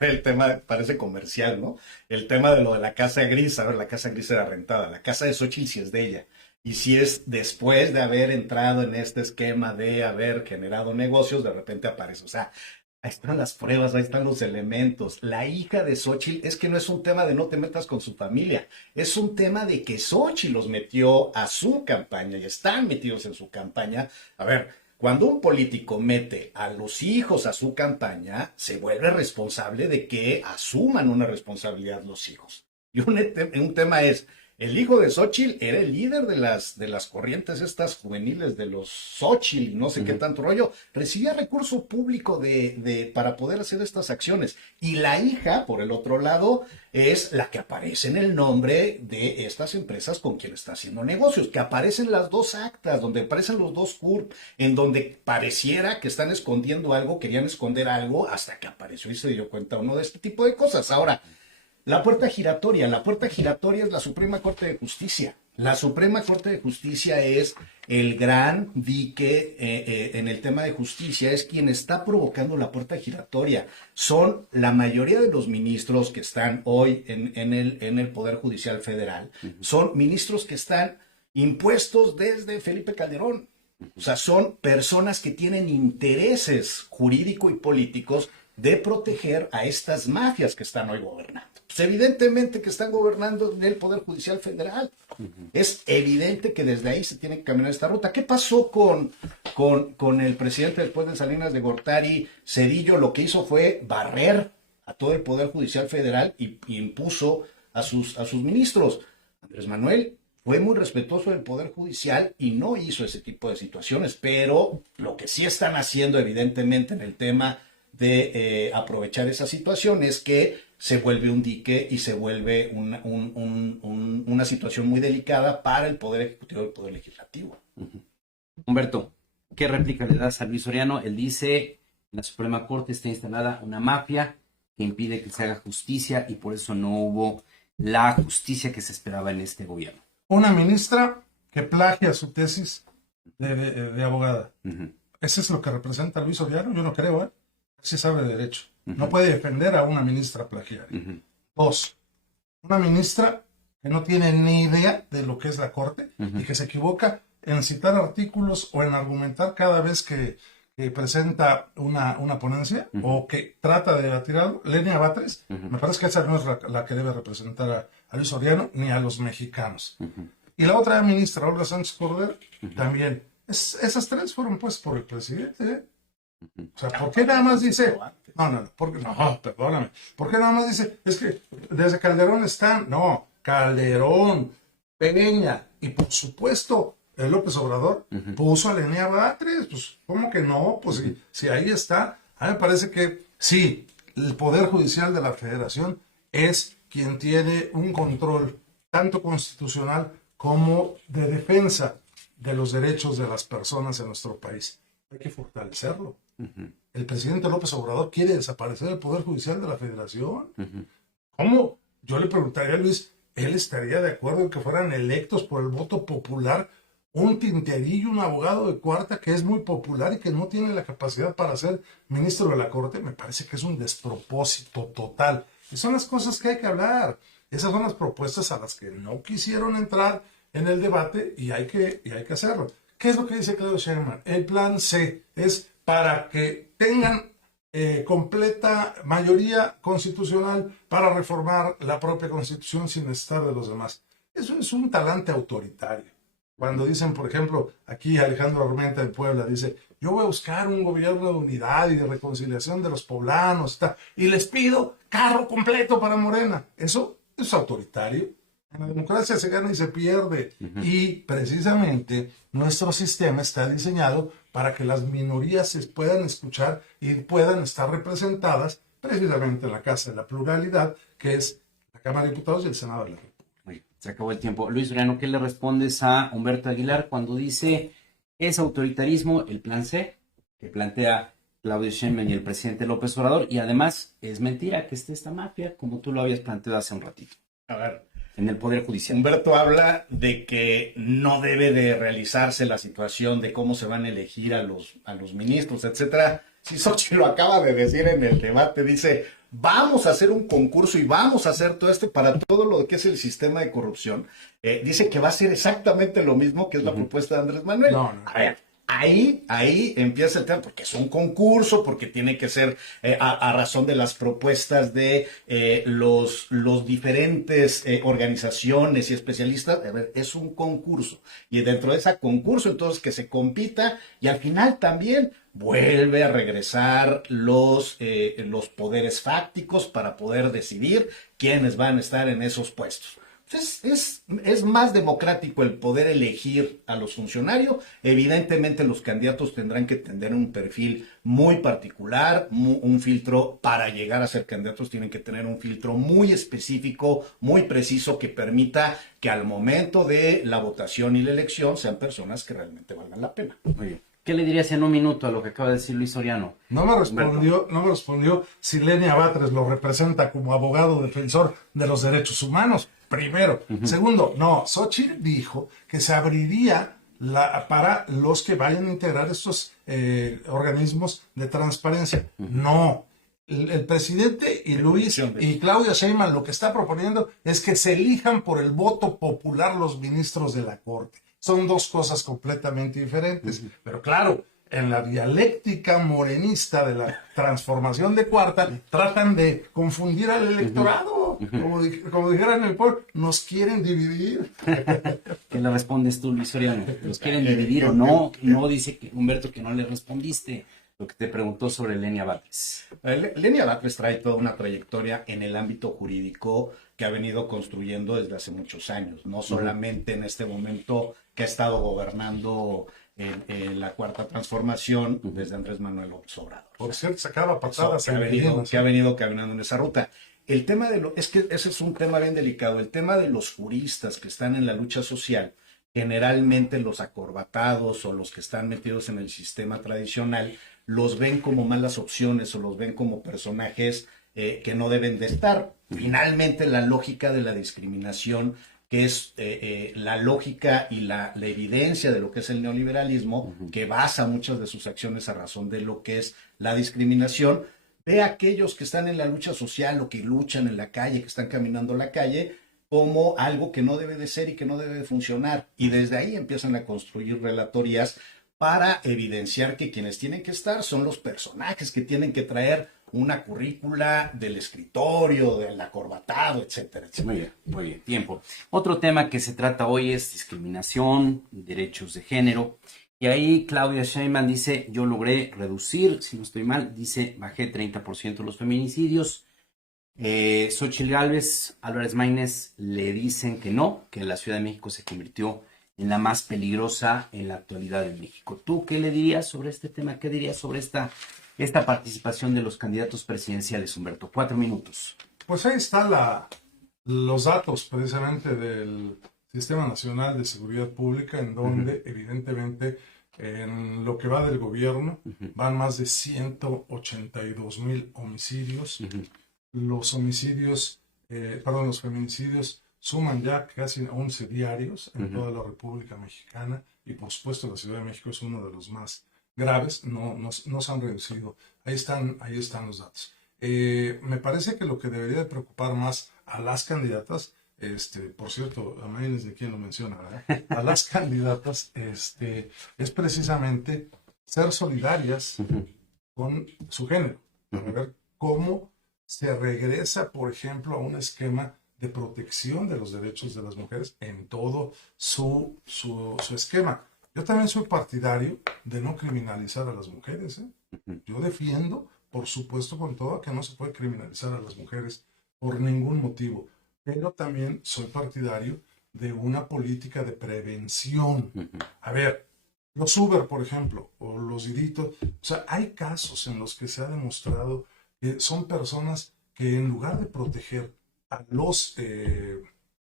el tema parece comercial, ¿no? El tema de lo de la casa gris. A ver, la casa gris era rentada, la casa de Xóchitl sí es de ella. Y si es después de haber entrado en este esquema de haber generado negocios, de repente aparece. O sea, ahí están las pruebas, ahí están los elementos. La hija de Xóchitl, es que no es un tema de no te metas con su familia, es un tema de que Xóchitl los metió a su campaña y están metidos en su campaña. A ver, cuando un político mete a los hijos a su campaña, se vuelve responsable de que asuman una responsabilidad los hijos. Y un tema es, el hijo de Xóchitl era el líder de las corrientes estas juveniles de los Xóchitl y no sé qué tanto rollo. Recibía recurso público para poder hacer estas acciones. Y la hija, por el otro lado, es la que aparece en el nombre de estas empresas con quien está haciendo negocios. Que aparecen las 2 actas, donde aparecen los 2 CURP, en donde pareciera que están escondiendo algo, querían esconder algo, hasta que apareció y se dio cuenta uno de este tipo de cosas. Ahora, la puerta giratoria es la Suprema Corte de Justicia. La Suprema Corte de Justicia es el gran dique en el tema de justicia, es quien está provocando la puerta giratoria. Son la mayoría de los ministros que están hoy en el Poder Judicial Federal, son ministros que están impuestos desde Felipe Calderón. O sea, son personas que tienen intereses jurídico y políticos de proteger a estas mafias que están hoy gobernando. Pues evidentemente que están gobernando en el Poder Judicial Federal. Es evidente que desde ahí se tiene que caminar esta ruta. ¿Qué pasó con el presidente después de Salinas de Gortari? Zedillo lo que hizo fue barrer a todo el Poder Judicial Federal y impuso a sus ministros. Andrés Manuel fue muy respetuoso del Poder Judicial y no hizo ese tipo de situaciones, pero lo que sí están haciendo evidentemente en el tema de aprovechar esa situación es que se vuelve un dique y se vuelve una situación muy delicada para el Poder Ejecutivo y el Poder Legislativo. Humberto, ¿qué réplica le das a Luis Soriano? Él dice, en la Suprema Corte está instalada una mafia que impide que se haga justicia y por eso no hubo la justicia que se esperaba en este gobierno. Una ministra que plagia su tesis de abogada. ¿Eso es lo que representa Luis Soriano? Yo no creo, ¿eh? Sí sabe de derecho. No puede defender a una ministra plagiaria. 2, una ministra que no tiene ni idea de lo que es la Corte y que se equivoca en citar artículos o en argumentar cada vez que que presenta una ponencia o que trata de debatir algo, Lenia Batres, me parece que esa no es la que debe representar a Luis Soriano ni a los mexicanos. Y la otra ministra, Olga Sánchez Cordero, también. Esas tres fueron pues por el presidente, ¿eh? O sea, ¿por qué nada más dice? No, perdóname. ¿Por qué nada más dice? Es que desde Calderón están. No, Calderón, Peña y por supuesto el López Obrador puso a Lenia Batres. Pues, ¿cómo que no? Pues si ahí está. A mí me parece que sí, el Poder Judicial de la Federación es quien tiene un control tanto constitucional como de defensa de los derechos de las personas en nuestro país. Hay que fortalecerlo. El presidente López Obrador quiere desaparecer el Poder Judicial de la Federación. ¿Cómo? Yo le preguntaría a Luis, ¿él estaría de acuerdo en que fueran electos por el voto popular un tinterillo, un abogado de cuarta que es muy popular y que no tiene la capacidad para ser ministro de la Corte? Me parece que es un despropósito total. Y son las cosas que hay que hablar. Esas son las propuestas a las que no quisieron entrar en el debate y hay que hacerlo. ¿Qué es lo que dice Claudio Sheinbaum? El plan C es para que tengan completa mayoría constitucional para reformar la propia Constitución sin necesitar de los demás. Eso es un talante autoritario. Cuando dicen, por ejemplo, aquí Alejandro Armenta de Puebla dice, yo voy a buscar un gobierno de unidad y de reconciliación de los poblanos y les pido carro completo para Morena. Eso es autoritario. En la democracia se gana y se pierde. Y precisamente nuestro sistema está diseñado para que las minorías se puedan escuchar y puedan estar representadas precisamente en la Casa de la Pluralidad, que es la Cámara de Diputados y el Senado de la República. Se acabó el tiempo. Luis Soriano, ¿qué le respondes a Humberto Aguilar cuando dice es autoritarismo el plan C que plantea Claudio Sheinbaum y el presidente López Obrador? Y además es mentira que esté esta mafia, como tú lo habías planteado hace un ratito. A ver, en el Poder Judicial. Humberto habla de que no debe de realizarse la situación de cómo se van a elegir a los ministros, etcétera. Si Xochitl lo acaba de decir en el debate, dice, vamos a hacer un concurso y vamos a hacer todo esto para todo lo que es el sistema de corrupción. Dice que va a ser exactamente lo mismo que es la propuesta de Andrés Manuel. No. A ver, ahí empieza el tema, porque es un concurso, porque tiene que ser a razón de las propuestas de los diferentes organizaciones y especialistas. A ver, es un concurso. Y dentro de ese concurso, entonces, que se compita y al final también vuelve a regresar los poderes fácticos para poder decidir quiénes van a estar en esos puestos. Es más democrático el poder elegir a los funcionarios. Evidentemente los candidatos tendrán que tener un perfil muy particular, un filtro para llegar a ser candidatos, tienen que tener un filtro muy específico, muy preciso, que permita que al momento de la votación y la elección sean personas que realmente valgan la pena. Muy bien. ¿Qué le dirías en un minuto a lo que acaba de decir Luis Soriano? No me respondió si Lenia Batres lo representa como abogado defensor de los derechos humanos. Primero. Segundo, no, Xochitl dijo que se abriría para los que vayan a integrar estos organismos de transparencia. No. El presidente y Luis y Claudia Sheinbaum lo que está proponiendo es que se elijan por el voto popular los ministros de la Corte. Son dos cosas completamente diferentes. Pero claro, en la dialéctica morenista de la transformación de cuarta, tratan de confundir al electorado. Como dijeran en el pueblo, nos quieren dividir. ¿Qué le respondes tú, Luis Soriano? ¿Los quieren dividir o no? No dice Humberto que no le respondiste lo que te preguntó sobre Lenia Batres. Lenia Batres trae toda una trayectoria en el ámbito jurídico que ha venido construyendo desde hace muchos años, no solamente en este momento que ha estado gobernando en la Cuarta Transformación desde Andrés Manuel López Obrador. Por cierto, sacaba patadas que ha venido caminando en esa ruta. El tema es que ese es un tema bien delicado. El tema de los juristas que están en la lucha social, generalmente los acorbatados o los que están metidos en el sistema tradicional, los ven como malas opciones o los ven como personajes que no deben de estar. Finalmente, la lógica de la discriminación, que es la lógica y la evidencia de lo que es el neoliberalismo, que basa muchas de sus acciones a razón de lo que es la discriminación, ve a aquellos que están en la lucha social o que luchan en la calle, que están caminando la calle, como algo que no debe de ser y que no debe de funcionar. Y desde ahí empiezan a construir relatorías para evidenciar que quienes tienen que estar son los personajes que tienen que traer una currícula del escritorio, del acorbatado, etcétera, etcétera. Muy bien, tiempo. Otro tema que se trata hoy es discriminación, derechos de género. Y ahí Claudia Sheinbaum dice, yo logré reducir, si no estoy mal, dice, bajé 30% los feminicidios. Xóchitl Gálvez, Álvarez Maínez le dicen que no, que la Ciudad de México se convirtió en la más peligrosa en la actualidad en México. ¿Tú qué le dirías sobre este tema? ¿Qué dirías sobre esta participación de los candidatos presidenciales, Humberto? 4 minutos. Pues ahí están los datos precisamente del Sistema Nacional de Seguridad Pública, en donde evidentemente en lo que va del gobierno van más de 182,000 homicidios. Los homicidios, los feminicidios suman ya casi 11 diarios en toda la República Mexicana, y por supuesto la Ciudad de México es uno de los más graves, no se han reducido. Ahí están los datos. Me parece que lo que debería de preocupar más a las candidatas, por cierto, a Maínez de quien lo menciona, ¿verdad? A las candidatas, es precisamente ser solidarias con su género, para ver cómo se regresa, por ejemplo, a un esquema de protección de los derechos de las mujeres en todo su esquema. Yo también soy partidario de no criminalizar a las mujeres, ¿eh? Yo defiendo, por supuesto, con todo, que no se puede criminalizar a las mujeres por ningún motivo, pero también soy partidario de una política de prevención. A ver, los Uber, por ejemplo, o los Diritos, o sea, hay casos en los que se ha demostrado que son personas que en lugar de proteger a los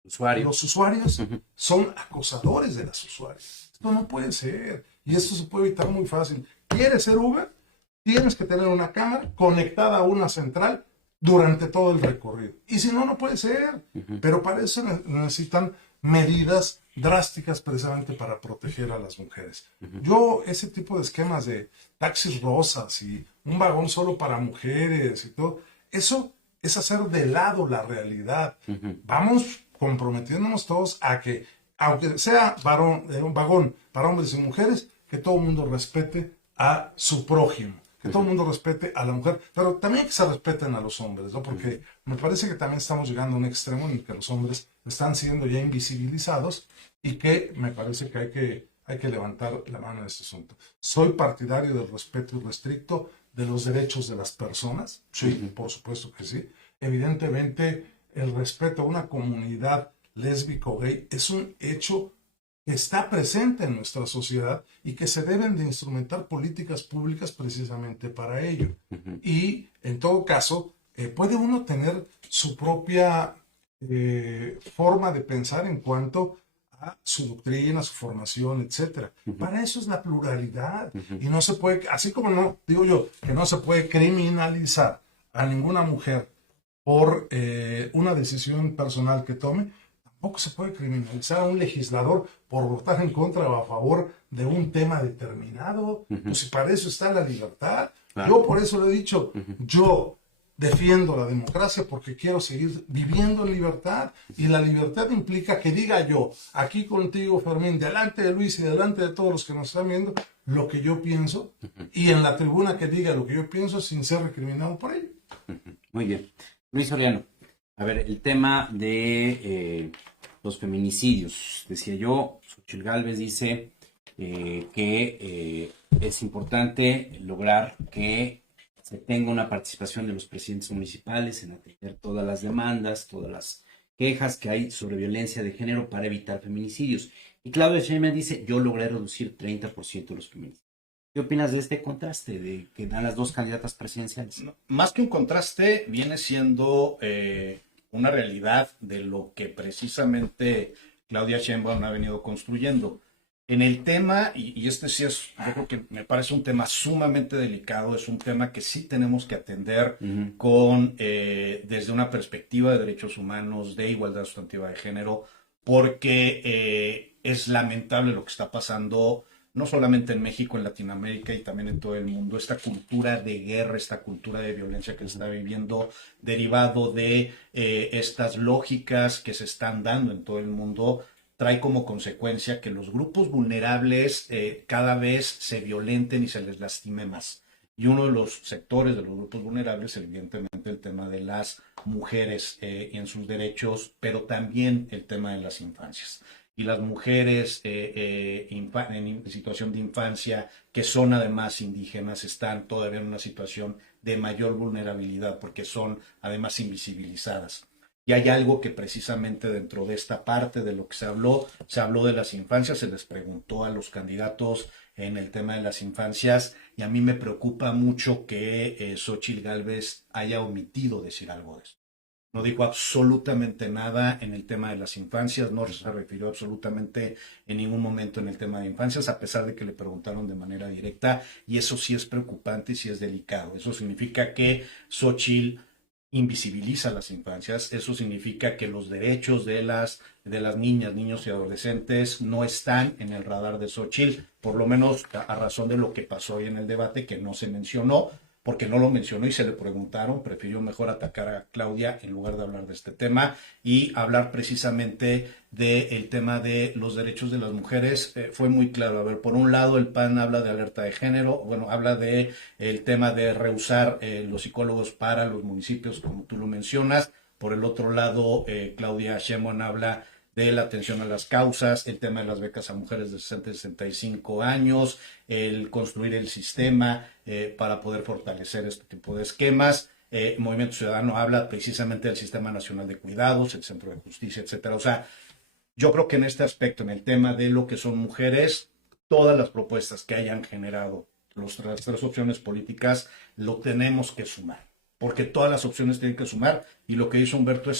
usuarios, son acosadores de las usuarias. Esto no puede ser, y esto se puede evitar muy fácil. ¿Quieres ser Uber? Tienes que tener una cámara conectada a una central durante todo el recorrido. Y si no, no puede ser. Pero para eso necesitan medidas drásticas precisamente para proteger a las mujeres. Yo, ese tipo de esquemas de taxis rosas y un vagón solo para mujeres y todo, eso es hacer de lado la realidad. Vamos comprometiéndonos todos a que, aunque sea un vagón para hombres y mujeres, que todo el mundo respete a su prójimo, que todo el mundo respete a la mujer, pero también que se respeten a los hombres, ¿no? Porque me parece que también estamos llegando a un extremo en el que los hombres están siendo ya invisibilizados, y que me parece que hay que levantar la mano en este asunto. Soy partidario del respeto irrestricto de los derechos de las personas, sí, por supuesto que sí. Evidentemente, el respeto a una comunidad lésbico gay es un hecho que está presente en nuestra sociedad y que se deben de instrumentar políticas públicas precisamente para ello. Y, en todo caso, puede uno tener su propia forma de pensar en cuanto a su doctrina, su formación, etcétera. Para eso es la pluralidad. Y no se puede, así como no, digo yo, que no se puede criminalizar a ninguna mujer por una decisión personal que tome, tampoco se puede criminalizar a un legislador por votar en contra o a favor de un tema determinado. Pues si para eso está la libertad. Claro. Yo por eso le he dicho, yo defiendo la democracia porque quiero seguir viviendo en libertad, y la libertad implica que diga yo, aquí contigo, Fermín, delante de Luis y delante de todos los que nos están viendo, lo que yo pienso, y en la tribuna que diga lo que yo pienso sin ser recriminado por ello. Muy bien. Luis Soriano, a ver, el tema de los feminicidios. Decía yo, Xóchitl Gálvez dice que es importante lograr que se tenga una participación de los presidentes municipales en atender todas las demandas, todas las quejas que hay sobre violencia de género para evitar feminicidios. Y Claudia Sheinbaum dice, yo logré reducir 30% los feminicidios. ¿Qué opinas de este contraste de que dan las dos candidatas presidenciales? No, más que un contraste, viene siendo una realidad de lo que precisamente Claudia Sheinbaum ha venido construyendo. En el tema, y este sí es, yo creo que me parece un tema sumamente delicado, es un tema que sí tenemos que atender con desde una perspectiva de derechos humanos, de igualdad sustantiva de género, porque es lamentable lo que está pasando, no solamente en México, en Latinoamérica y también en todo el mundo, esta cultura de guerra, esta cultura de violencia que se está viviendo, derivado de estas lógicas que se están dando en todo el mundo, trae como consecuencia que los grupos vulnerables cada vez se violenten y se les lastime más. Y uno de los sectores de los grupos vulnerables es evidentemente el tema de las mujeres en sus derechos, pero también el tema de las infancias. Y las mujeres en situación de infancia, que son además indígenas, están todavía en una situación de mayor vulnerabilidad porque son además invisibilizadas. Y hay algo que precisamente dentro de esta parte de lo que se habló de las infancias, se les preguntó a los candidatos en el tema de las infancias, y a mí me preocupa mucho que Xóchitl Gálvez haya omitido decir algo de eso. No dijo absolutamente nada en el tema de las infancias, no se refirió absolutamente en ningún momento en el tema de infancias, a pesar de que le preguntaron de manera directa, y eso sí es preocupante y sí es delicado. Eso significa que Xóchitl invisibiliza las infancias, eso significa que los derechos de las niñas, niños y adolescentes no están en el radar de Xóchitl, por lo menos a razón de lo que pasó hoy en el debate, que no se mencionó, porque no lo mencionó y se le preguntaron, prefirió mejor atacar a Claudia en lugar de hablar de este tema y hablar precisamente del tema de los derechos de las mujeres. Fue muy claro. A ver, por un lado el PAN habla de alerta de género, bueno, habla de el tema de rehusar los psicólogos para los municipios, como tú lo mencionas. Por el otro lado, Claudia Sheinbaum habla de la atención a las causas, el tema de las becas a mujeres de 60 y 65 años, el construir el sistema para poder fortalecer este tipo de esquemas. Movimiento Ciudadano habla precisamente del Sistema Nacional de Cuidados, el Centro de Justicia, etcétera. O sea, yo creo que en este aspecto, en el tema de lo que son mujeres, todas las propuestas que hayan generado las tres opciones políticas, lo tenemos que sumar. Porque todas las opciones tienen que sumar, y lo que hizo Humberto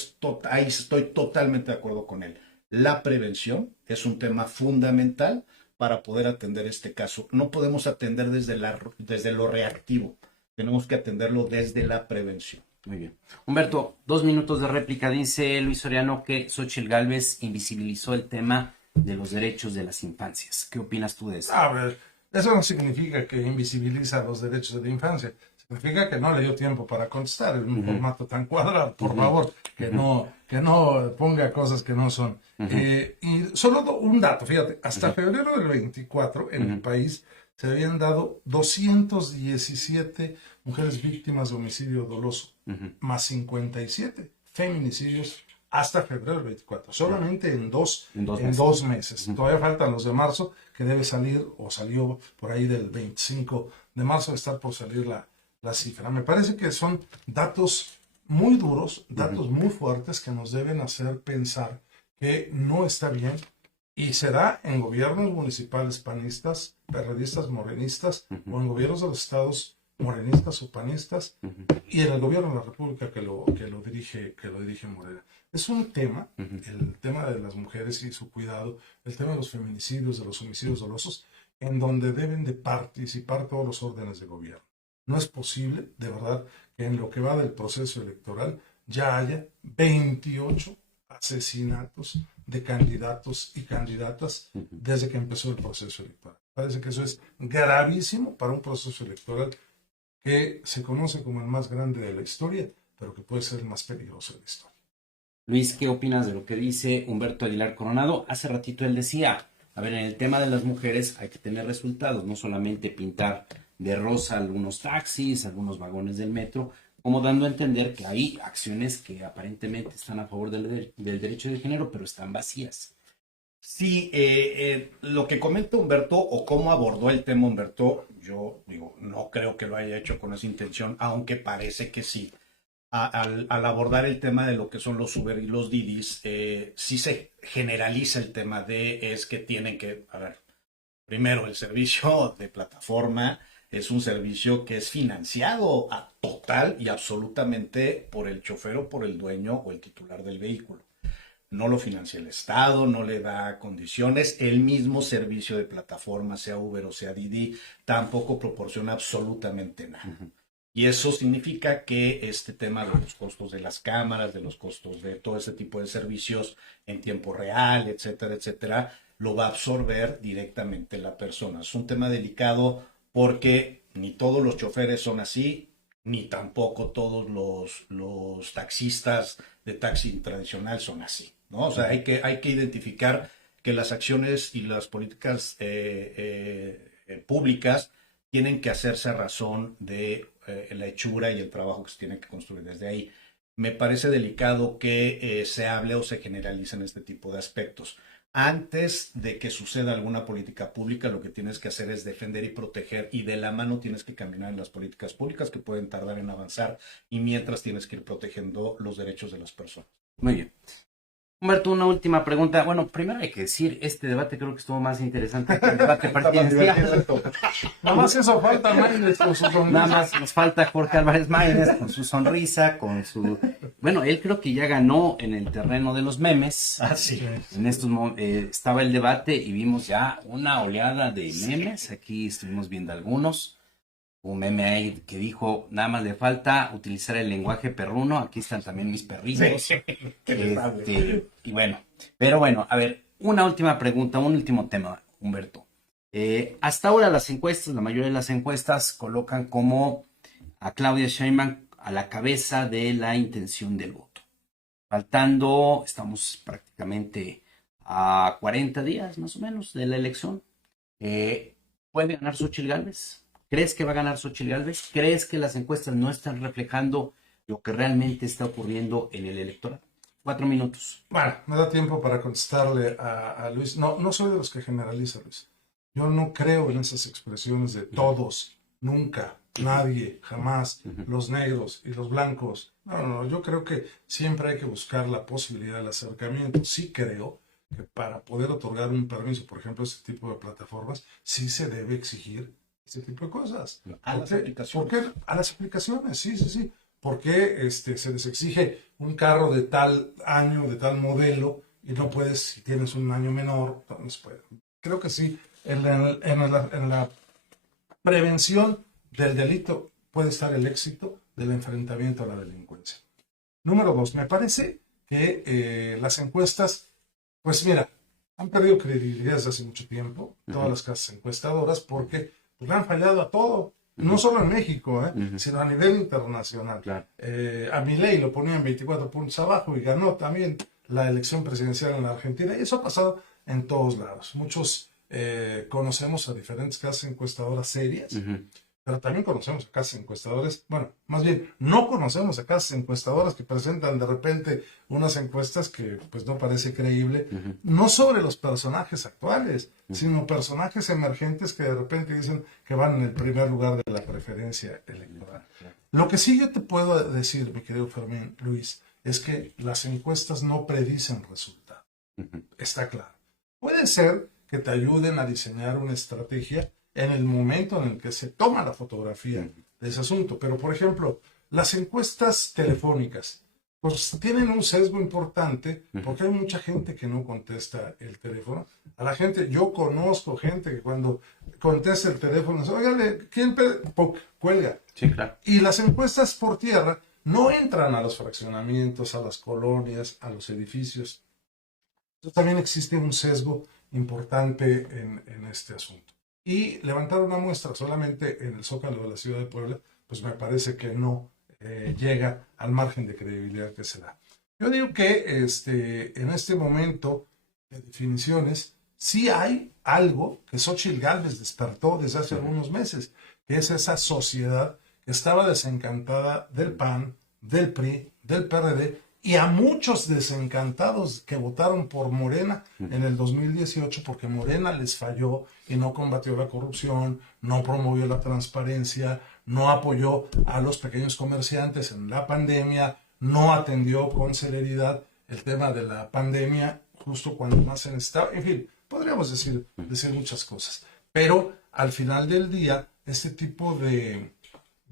ahí estoy totalmente de acuerdo con él. La prevención es un tema fundamental para poder atender este caso. No podemos atender desde lo reactivo, tenemos que atenderlo desde la prevención. Muy bien. Humberto, 2 minutos de réplica. Dice Luis Soriano que Xóchitl Gálvez invisibilizó el tema de los derechos de las infancias. ¿Qué opinas tú de eso? A ver, eso no significa que invisibiliza los derechos de la infancia. Significa que no le dio tiempo para contestar en un formato tan cuadrado. Por favor, que no ponga cosas que no son. Y solo un dato, fíjate, hasta febrero del 24 en el país se habían dado 217 mujeres víctimas de homicidio doloso, más 57 feminicidios hasta febrero del 24, solamente en dos meses. Todavía faltan los de marzo, que debe salir, o salió por ahí del 25 de marzo, está por salir la cifra. Me parece que son datos muy duros, datos muy fuertes que nos deben hacer pensar que no está bien, y será en gobiernos municipales panistas, perredistas, morenistas, o en gobiernos de los estados morenistas o panistas, y en el gobierno de la República que lo dirige Morena. Es un tema, el tema de las mujeres y su cuidado, el tema de los feminicidios, de los homicidios dolosos, en donde deben de participar todos los órdenes de gobierno. No es posible, de verdad, que en lo que va del proceso electoral ya haya 28 asesinatos de candidatos y candidatas desde que empezó el proceso electoral. Parece que eso es gravísimo para un proceso electoral que se conoce como el más grande de la historia, pero que puede ser el más peligroso de la historia. Luis, ¿qué opinas de lo que dice Humberto Aguilar Coronado? Hace ratito él decía, a ver, en el tema de las mujeres hay que tener resultados, no solamente pintar de rosa algunos taxis, algunos vagones del metro, como dando a entender que hay acciones que aparentemente están a favor del derecho de género, pero están vacías. Sí, lo que comenta Humberto, o cómo abordó el tema Humberto, yo digo, no creo que lo haya hecho con esa intención, aunque parece que sí. Al abordar el tema de lo que son los Uber y los Didis, sí se generaliza el tema es que tienen que, a ver, primero el servicio de plataforma es un servicio que es financiado total y absolutamente por el chofer o por el dueño o el titular del vehículo. No lo financia el Estado, no le da condiciones. El mismo servicio de plataforma, sea Uber o sea Didi, tampoco proporciona absolutamente nada. Y eso significa que este tema de los costos de las cámaras, de los costos de todo ese tipo de servicios en tiempo real, etcétera, etcétera, lo va a absorber directamente la persona. Es un tema delicado porque ni todos los choferes son así, ni tampoco todos los taxistas de taxi tradicional son así, ¿no? O sea, hay que identificar que las acciones y las políticas públicas tienen que hacerse a razón de la hechura y el trabajo que se tiene que construir desde ahí. Me parece delicado que se hable o se generalicen este tipo de aspectos. Antes de que suceda alguna política pública, lo que tienes que hacer es defender y proteger, y de la mano tienes que caminar en las políticas públicas que pueden tardar en avanzar, y mientras tienes que ir protegiendo los derechos de las personas. Muy bien. Humberto, una última pregunta. Bueno, primero hay que decir, este debate creo que estuvo más interesante que el debate presidencial. Nada más eso falta, Maínez, con su sonrisa. Nada más nos falta Jorge Álvarez Maínez con su sonrisa, con su... Bueno, él creo que ya ganó en el terreno de los memes. Así En estos estaba el debate y vimos ya una oleada de memes. Aquí estuvimos viendo algunos. Un meme ahí que dijo, nada más le falta utilizar el lenguaje perruno. Aquí están también mis perritos. Y bueno, pero bueno, a ver, una última pregunta, un último tema, Humberto. Hasta ahora las encuestas, la mayoría de las encuestas colocan como a Claudia Sheinbaum a la cabeza de la intención del voto. Faltando, estamos prácticamente a 40 días más o menos de la elección. ¿Puede ganar Xóchitl Gálvez? ¿Crees que va a ganar Xóchitl Gálvez? ¿Crees que las encuestas no están reflejando lo que realmente está ocurriendo en el electorado? 4 minutos. Bueno, me da tiempo para contestarle a Luis. No soy de los que generaliza, Luis. Yo no creo en esas expresiones de todos, nunca, nadie, jamás, los negros y los blancos. No, yo creo que siempre hay que buscar la posibilidad del acercamiento. Sí creo que para poder otorgar un permiso, por ejemplo, este tipo de plataformas, sí se debe exigir ese tipo de cosas. A las aplicaciones. ¿Por qué? A las aplicaciones, sí. ¿Por qué se les exige un carro de tal año, de tal modelo, y no puedes, si tienes un año menor, no se puede? Creo que sí, en la prevención del delito puede estar el éxito del enfrentamiento a la delincuencia. Número 2, me parece que las encuestas, pues mira, han perdido credibilidad desde hace mucho tiempo, todas las casas encuestadoras, porque pues, le han fallado a todo. No solo en México, sino a nivel internacional. Claro. A Milei lo ponían 24 puntos abajo y ganó también la elección presidencial en la Argentina. Y eso ha pasado en todos lados. Muchos conocemos a diferentes casas encuestadoras serias, pero también conocemos a casas encuestadoras, bueno, más bien no conocemos a casas encuestadoras que presentan de repente unas encuestas que pues no parece creíble, no sobre los personajes actuales, sino personajes emergentes que de repente dicen que van en el primer lugar de la preferencia electoral. Lo que sí yo te puedo decir, mi querido Fermín, Luis, es que las encuestas no predicen resultados. Está claro. Puede ser que te ayuden a diseñar una estrategia en el momento en el que se toma la fotografía de ese asunto. Pero, por ejemplo, las encuestas telefónicas, pues tienen un sesgo importante porque hay mucha gente que no contesta el teléfono. A la gente, yo conozco gente que cuando contesta el teléfono, oiga, ¿quién cuelga? Sí, claro. Y las encuestas por tierra no entran a los fraccionamientos, a las colonias, a los edificios. Entonces, también existe un sesgo importante en este asunto. Y levantar una muestra solamente en el Zócalo de la ciudad de Puebla, pues me parece que no llega al margen de credibilidad que se da. Yo digo que en este momento de definiciones, sí hay algo que Xóchitl Gálvez despertó desde hace algunos meses, que es esa sociedad que estaba desencantada del PAN, del PRI, del PRD, y a muchos desencantados que votaron por Morena en el 2018 porque Morena les falló y no combatió la corrupción, no promovió la transparencia, no apoyó a los pequeños comerciantes en la pandemia, no atendió con celeridad el tema de la pandemia justo cuando más se necesitaba. En fin, podríamos decir muchas cosas. Pero al final del día, este tipo de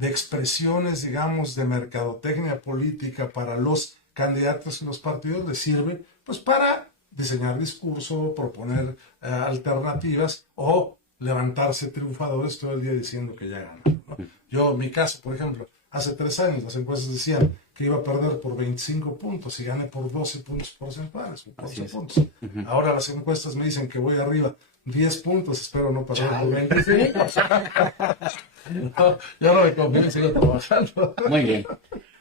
expresiones, digamos, de mercadotecnia política para los candidatos y los partidos les sirve pues para diseñar discurso, proponer alternativas o levantarse triunfadores todo el día diciendo que ya ganaron, ¿no? Yo, en mi caso, por ejemplo, hace 3 años las encuestas decían que iba a perder por 25 puntos y gané por 12 puntos porcentuales, 14 puntos. Ahora las encuestas me dicen que voy arriba 10 puntos, espero no perder por 25. No, yo no me conviene, sigo trabajando. Muy bien.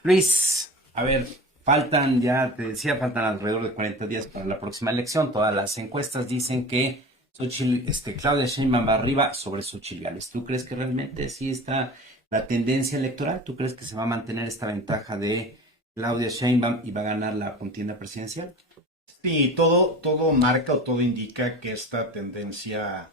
Luis, a ver, Faltan, ya te decía, faltan alrededor de 40 días para la próxima elección. Todas las encuestas dicen que Claudia Sheinbaum va arriba sobre Xóchitl Gálvez. ¿Tú crees que realmente sí está la tendencia electoral? ¿Tú crees que se va a mantener esta ventaja de Claudia Sheinbaum y va a ganar la contienda presidencial? Sí, todo marca o todo indica que esta tendencia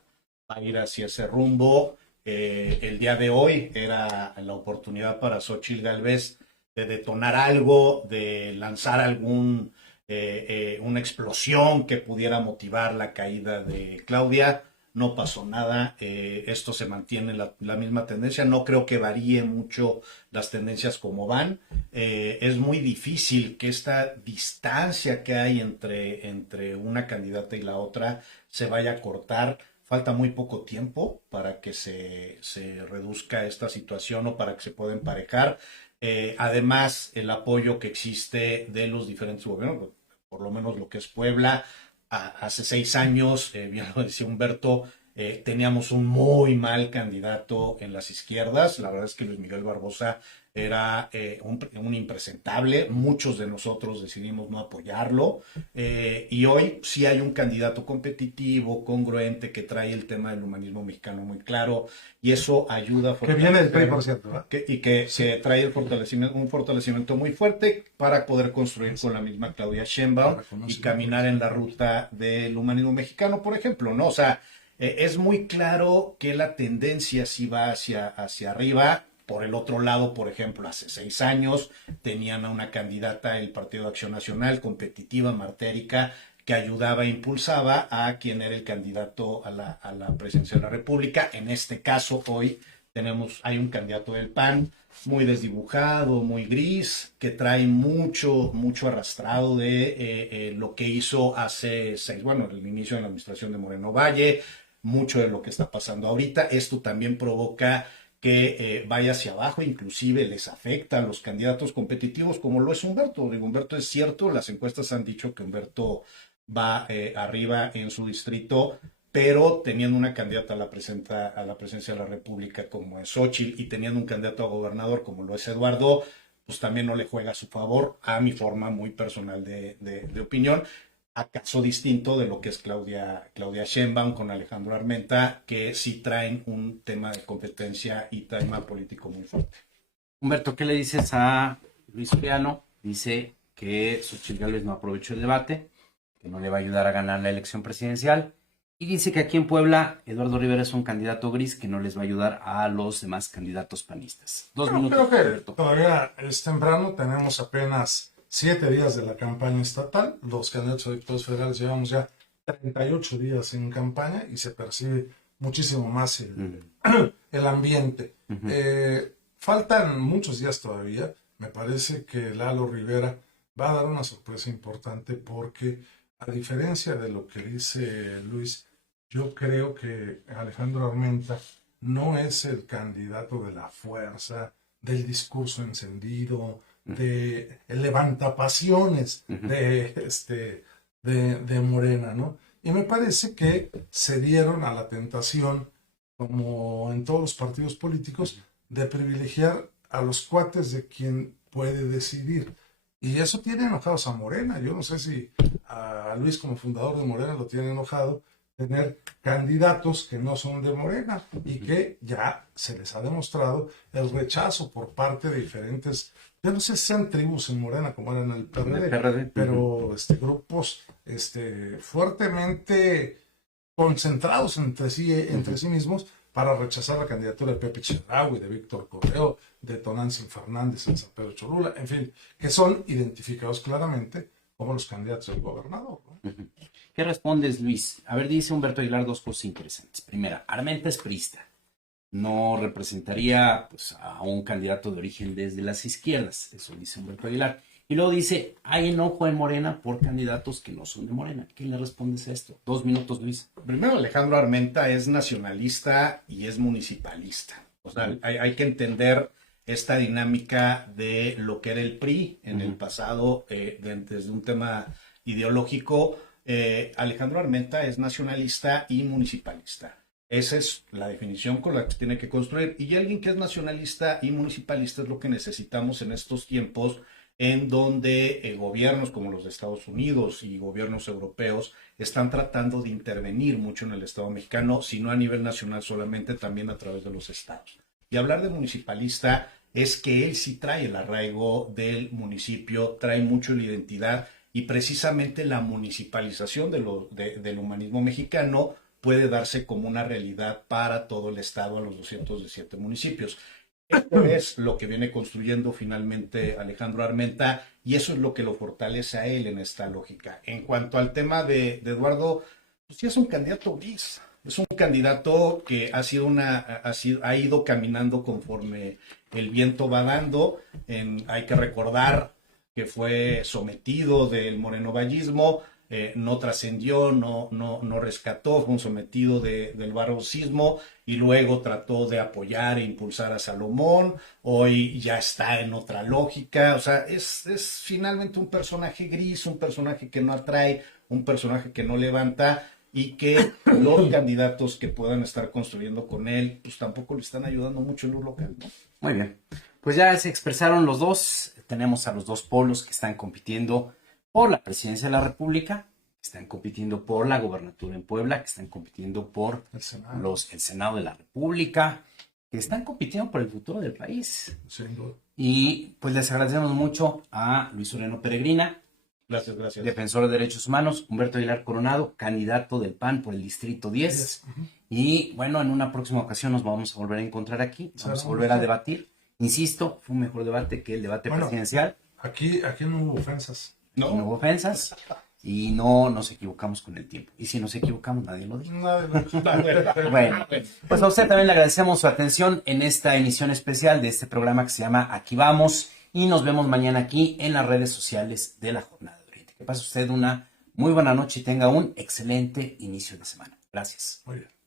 va a ir hacia ese rumbo. El día de hoy era la oportunidad para Xóchitl Gálvez de detonar algo, de lanzar una explosión que pudiera motivar la caída de Claudia. No pasó nada, esto se mantiene la misma tendencia, no creo que varíe mucho las tendencias como van. Es muy difícil que esta distancia que hay entre una candidata y la otra se vaya a cortar. Falta muy poco tiempo para que se reduzca esta situación o para que se pueda emparejar. Además, el apoyo que existe de los diferentes gobiernos, por lo menos lo que es Puebla, hace 6 años, bien lo decía Humberto, teníamos un muy mal candidato en las izquierdas. La verdad es que Luis Miguel Barbosa era un impresentable. Muchos de nosotros decidimos no apoyarlo. Y hoy sí hay un candidato competitivo, congruente, que trae el tema del humanismo mexicano muy claro. Y eso ayuda a Que viene del PRI, por cierto. y que se trae un fortalecimiento muy fuerte para poder construir con la misma Claudia Sheinbaum y caminar en la ruta del humanismo mexicano, por ejemplo, ¿no? O sea, es muy claro que la tendencia sí va hacia arriba. Por el otro lado, por ejemplo, hace 6 años tenían a una candidata del Partido de Acción Nacional, competitiva, martérica, que ayudaba e impulsaba a quien era el candidato a la presidencia de la República. En este caso, hoy hay un candidato del PAN muy desdibujado, muy gris, que trae mucho arrastrado de lo que hizo hace el inicio de la administración de Moreno Valle, mucho de lo que está pasando ahorita. Esto también provoca que vaya hacia abajo, inclusive les afecta a los candidatos competitivos, como lo es Humberto. Digo, Humberto es cierto, las encuestas han dicho que Humberto va arriba en su distrito, pero teniendo una candidata a la presidencia de la República como es Xóchitl y teniendo un candidato a gobernador como lo es Eduardo, pues también no le juega a su favor, a mi forma muy personal de opinión. Acaso distinto de lo que es Claudia Sheinbaum con Alejandro Armenta, que sí traen un tema de competencia y tema político muy fuerte. Humberto, ¿qué le dices a Luis Soriano? Dice que Xóchitl Gálvez no aprovechó el debate, que no le va a ayudar a ganar la elección presidencial, y dice que aquí en Puebla Eduardo Rivera es un candidato gris que no les va a ayudar a los demás candidatos panistas. 2 minutos. Creo que Humberto. todavía es temprano, tenemos apenas 7 días de la campaña estatal. Los candidatos a diputados federales llevamos ya 38 días en campaña y se percibe muchísimo más el ambiente. Faltan muchos días todavía. Me parece que Lalo Rivera va a dar una sorpresa importante porque, a diferencia de lo que dice Luis, yo creo que Alejandro Armenta no es el candidato de la fuerza, del discurso encendido, de el levantapasiones de Morena, ¿no? Y me parece que se dieron a la tentación, como en todos los partidos políticos, de privilegiar a los cuates de quien puede decidir. Y eso tiene enojados a Morena. Yo no sé si a Luis, como fundador de Morena, lo tiene enojado tener candidatos que no son de Morena y que ya se les ha demostrado el rechazo por parte de diferentes, yo no sé si sean tribus en Morena como eran en el PRD, pero grupos fuertemente concentrados entre sí mismos para rechazar la candidatura de Pepe Chedraui, de Víctor Correo, de Tonantzin Fernández en San Pedro Cholula, en fin, que son identificados claramente como los candidatos del gobernador, ¿no? ¿Qué respondes, Luis? A ver, dice Humberto Aguilar 2 cosas interesantes. Primera, Armenta es priista. No representaría pues, a un candidato de origen desde las izquierdas. Eso dice Humberto Aguilar. Y luego dice, hay enojo en Morena por candidatos que no son de Morena. ¿Qué le respondes a esto? 2 minutos, Luis. Primero, Alejandro Armenta es nacionalista y es municipalista. O sea, hay que entender esta dinámica de lo que era el PRI en el pasado, desde un tema ideológico. Alejandro Armenta es nacionalista y municipalista. Esa es la definición con la que se tiene que construir. Y alguien que es nacionalista y municipalista es lo que necesitamos en estos tiempos en donde gobiernos como los de Estados Unidos y gobiernos europeos están tratando de intervenir mucho en el Estado mexicano, si no a nivel nacional solamente, también a través de los estados. Y hablar de municipalista es que él sí trae el arraigo del municipio, trae mucho la identidad, y precisamente la municipalización del humanismo mexicano puede darse como una realidad para todo el estado, a los 217 municipios. Esto es lo que viene construyendo finalmente Alejandro Armenta, y eso es lo que lo fortalece a él en esta lógica. En cuanto al tema de Eduardo, pues sí es un candidato gris, es un candidato que ha ido caminando conforme el viento va dando. Hay que recordar que fue sometido del morenovallismo, no trascendió, no rescató, fue un sometido del barrosismo, y luego trató de apoyar e impulsar a Salomón. Hoy ya está en otra lógica. O sea, es finalmente un personaje gris, un personaje que no atrae, un personaje que no levanta, y que los candidatos que puedan estar construyendo con él, pues tampoco le están ayudando mucho en lo local, ¿no? Muy bien. Pues ya se expresaron los dos. Tenemos a los dos polos que están compitiendo por la presidencia de la República, que están compitiendo por la gobernatura en Puebla, que están compitiendo por el Senado de la República, que están compitiendo por el futuro del país. Sin duda. Y pues les agradecemos mucho a Luis Moreno Peregrina, Gracias. defensor de derechos humanos, Humberto Aguilar Coronado, candidato del PAN por el Distrito 10. Y bueno, en una próxima ocasión nos vamos a volver a encontrar aquí, vamos a volver a debatir. Insisto, fue un mejor debate que el debate presidencial. Aquí no hubo ofensas. No hubo ofensas y no nos equivocamos con el tiempo. Y si nos equivocamos, nadie lo dice. Bueno, pues a usted también le agradecemos su atención en esta emisión especial de este programa que se llama Aquí Vamos, y nos vemos mañana aquí en las redes sociales de la Jornada de Oriente. Que pase usted una muy buena noche y tenga un excelente inicio de semana. Gracias. Muy bien.